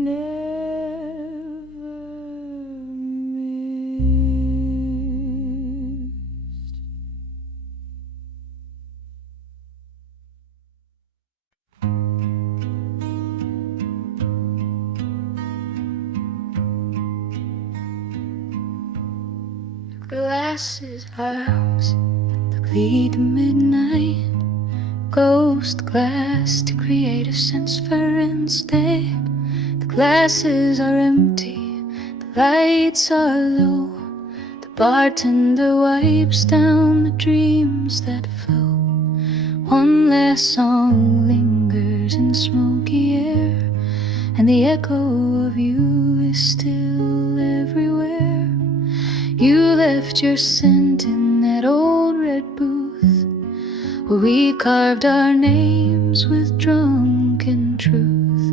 never missed. Glasses house that lead to midnight, ghost glass to create a sense for instate. The glasses are empty, the lights are low, the bartender wipes down the dreams that flow. One last song lingers in smoky air, and the echo of you is still everywhere. You left your scent in that old red booth where we carved our names with drunken truth.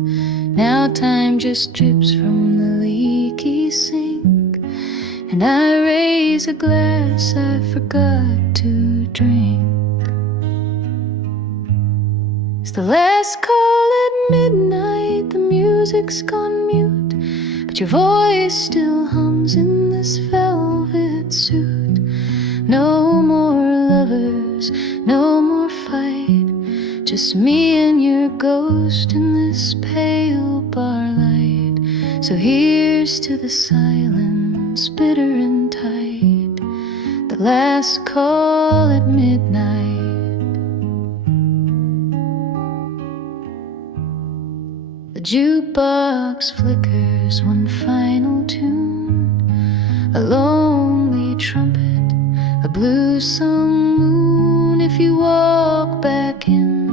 Now time just drips from the leaky sink, and I raise a glass I forgot to drink. It's the last call at midnight, the music's gone mute, but your voice still hums in this velvet suit. No more lovers, no more fight, just me and your ghost in this pale bar light. So here's to the silence, bitter and tight, the last call at midnight. The jukebox flickers one final tune, a lonely trumpet, a blue-sung moon. If you walk back in,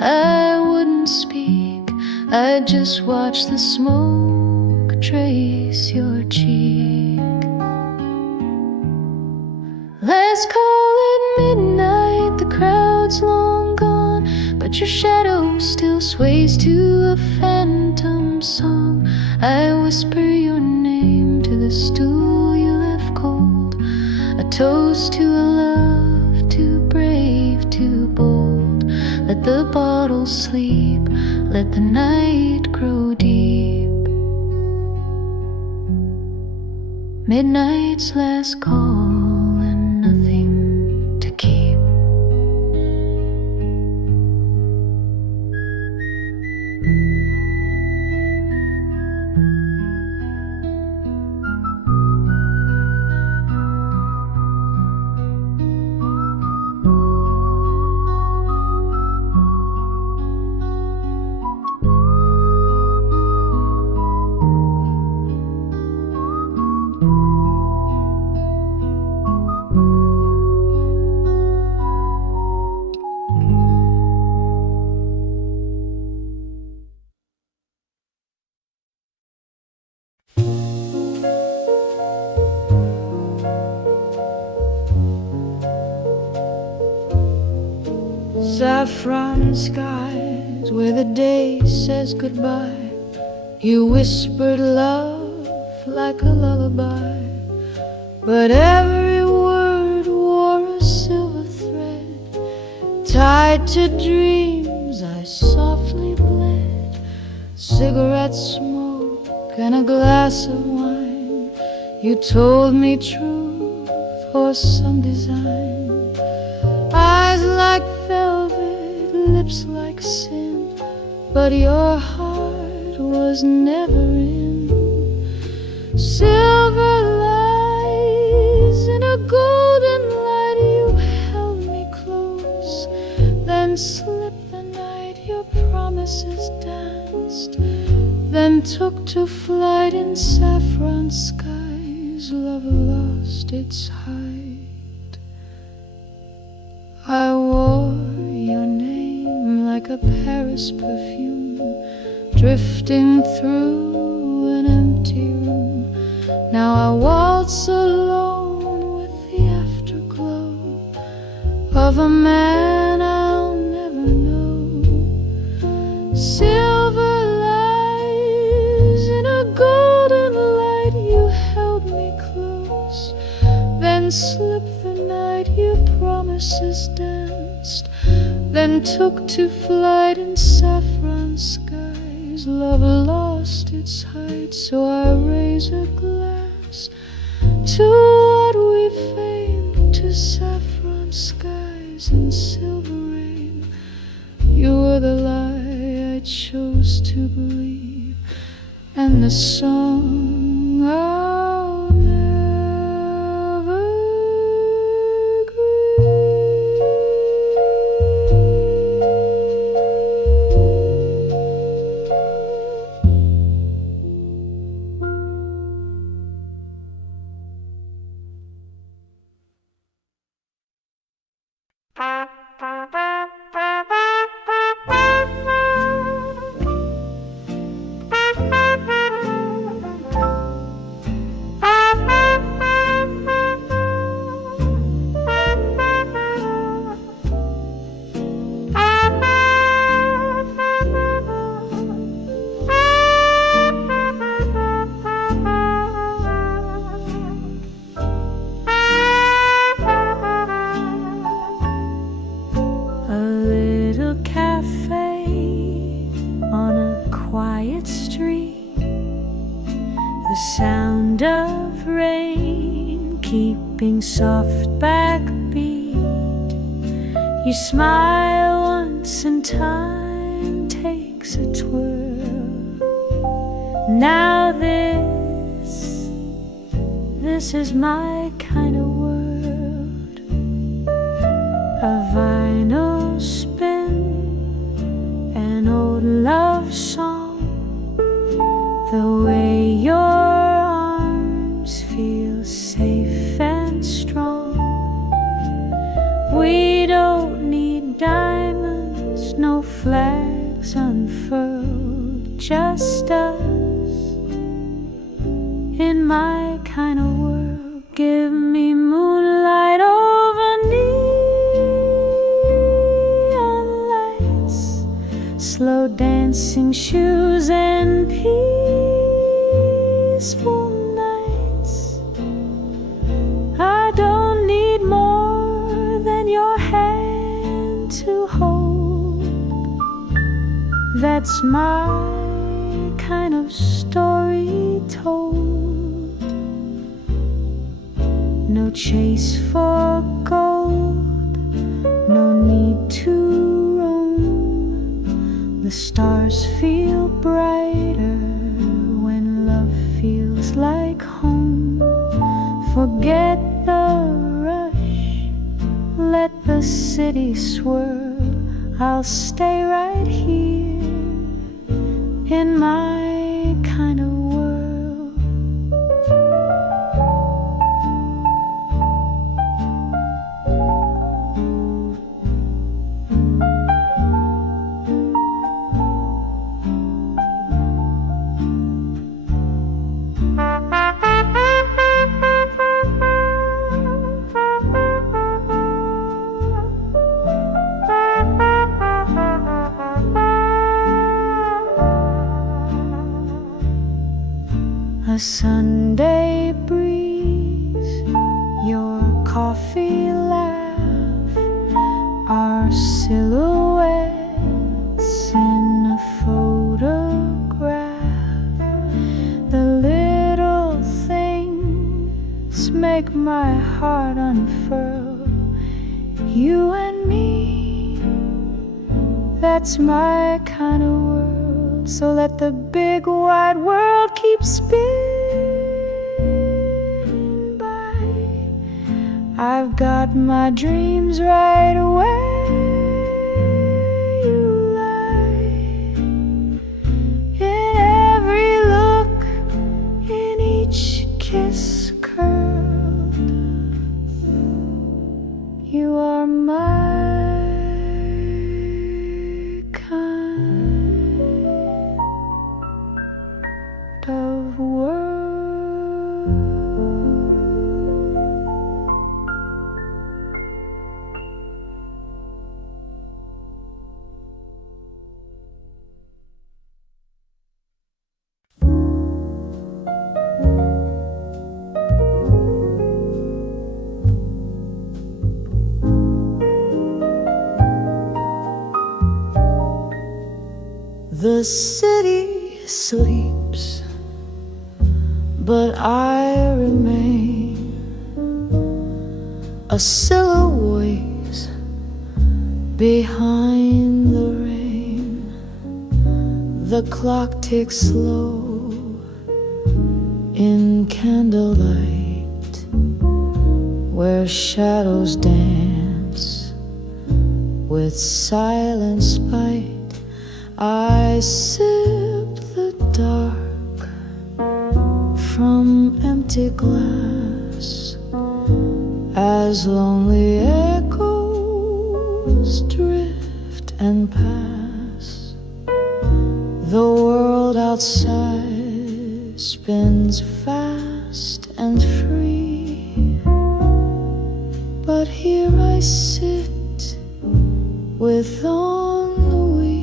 I wouldn't speak, I'd just watch the smoke trace your cheek. Last call at midnight, the crowd's long gone, but your shadow still sways to a phantom song. I whisper your name to the stool you left cold, a toast to a love too brave, too bold. Let the bottle sleep, let the night grow deep. Midnight's last call and nothing to keep. saffron skies where the day says goodbye. You whispered love like a lullaby, but every word wore a silver thread. Tied to dreams I softly bled, cigarette smoke and a glass of wine. You told me truth or some design. Eyes like velvet, lips like sin, but your heart was never in. Silver lies in a golden light. You held me close, then slipped the night. Your promises danced, then took to flight in saffron skies. Love lost its height. I wore your name like a Paris perfume, drifting through an empty room. Now I waltz alone with the afterglow of a man I'll never know. Silver lies in a golden light. You held me close, then slipped the night. Your promises danced, then took to flight in saffron skies. Love lost its height, so I raise a glass to what we fain, to saffron skies and silver rain. You were the lie I chose to believe, and the song I'll never soft backbeat. You smile once and time takes a twirl. Now this is my kind of world. A vinyl spin, an old love song, the way your arms feel safe and strong. We don't need diamonds, no flags unfurled, just us in my kind of world. Give me moonlight over neon lights, slow dancing shoes and peaceful nights. I don't need more than your hand to hold. That's my kind of story told. No chase for gold, no need to roam. The stars feel brighter when love feels like home. Forget the rush, let the city swirl. I'll stay right here in my kind of world. the Sunday breeze, your coffee laugh, our silhouettes in a photograph. The little things make my heart unfurl. You and me, that's my kind of world. So let the big wide world keep spinning by. I've got my dreams right where you lie. In every look, in each kiss curled, you are my of world. The city sleeps, but I remain a silhouette behind the rain. The clock ticks slow in candlelight, where shadows dance with silent spite. I sip the dark from empty glass, as lonely echoes drift and pass. The world outside spins fast and free, but here I sit with ennui.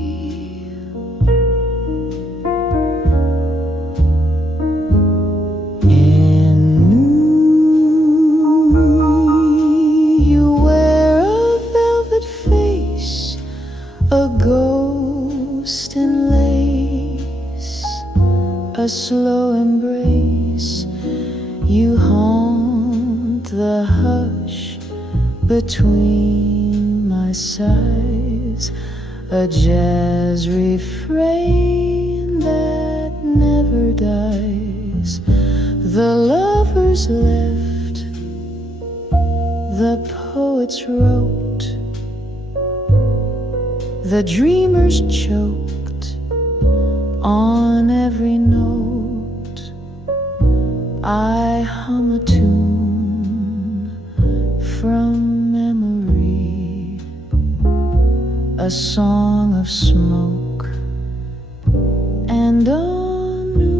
Ghost in lace, a slow embrace. You haunt the hush between my sighs, a jazz refrain that never dies. The lovers left, the poets wrote, the dreamers choked on every note. I hum a tune from memory, a song of smoke and ennui.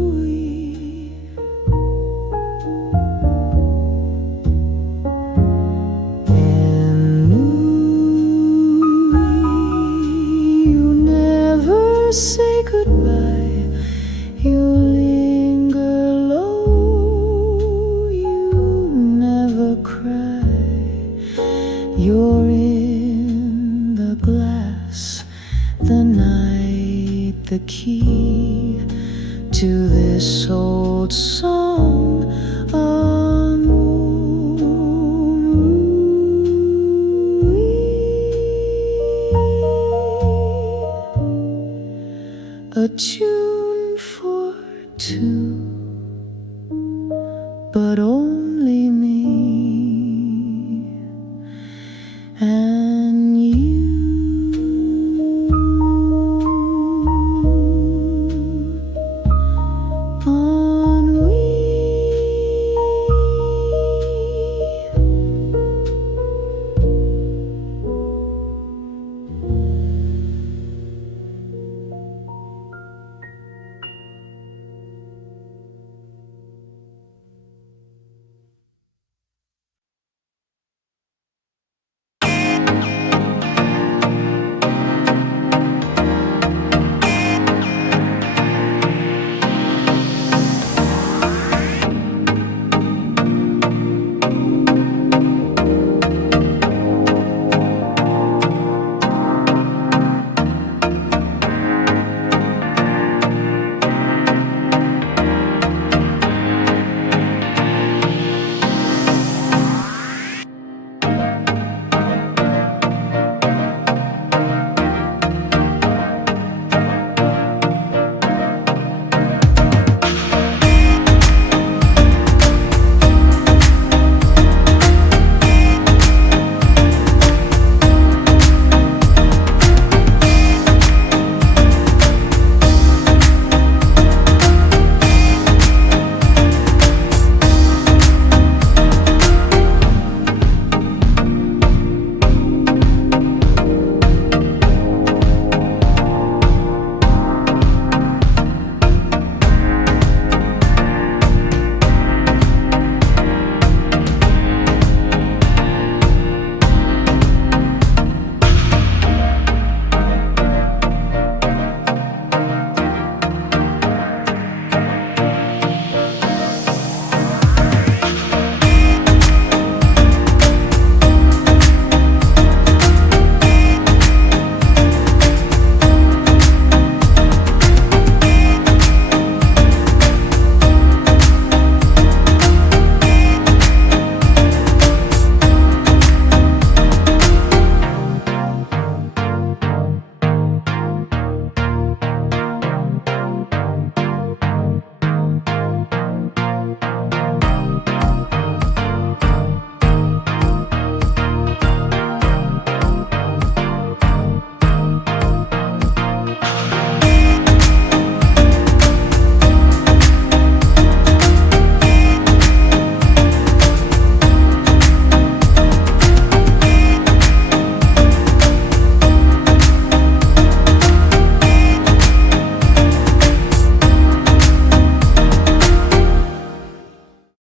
Say goodbye, you linger low, you never cry. You're in the glass, the night, the key to this old song.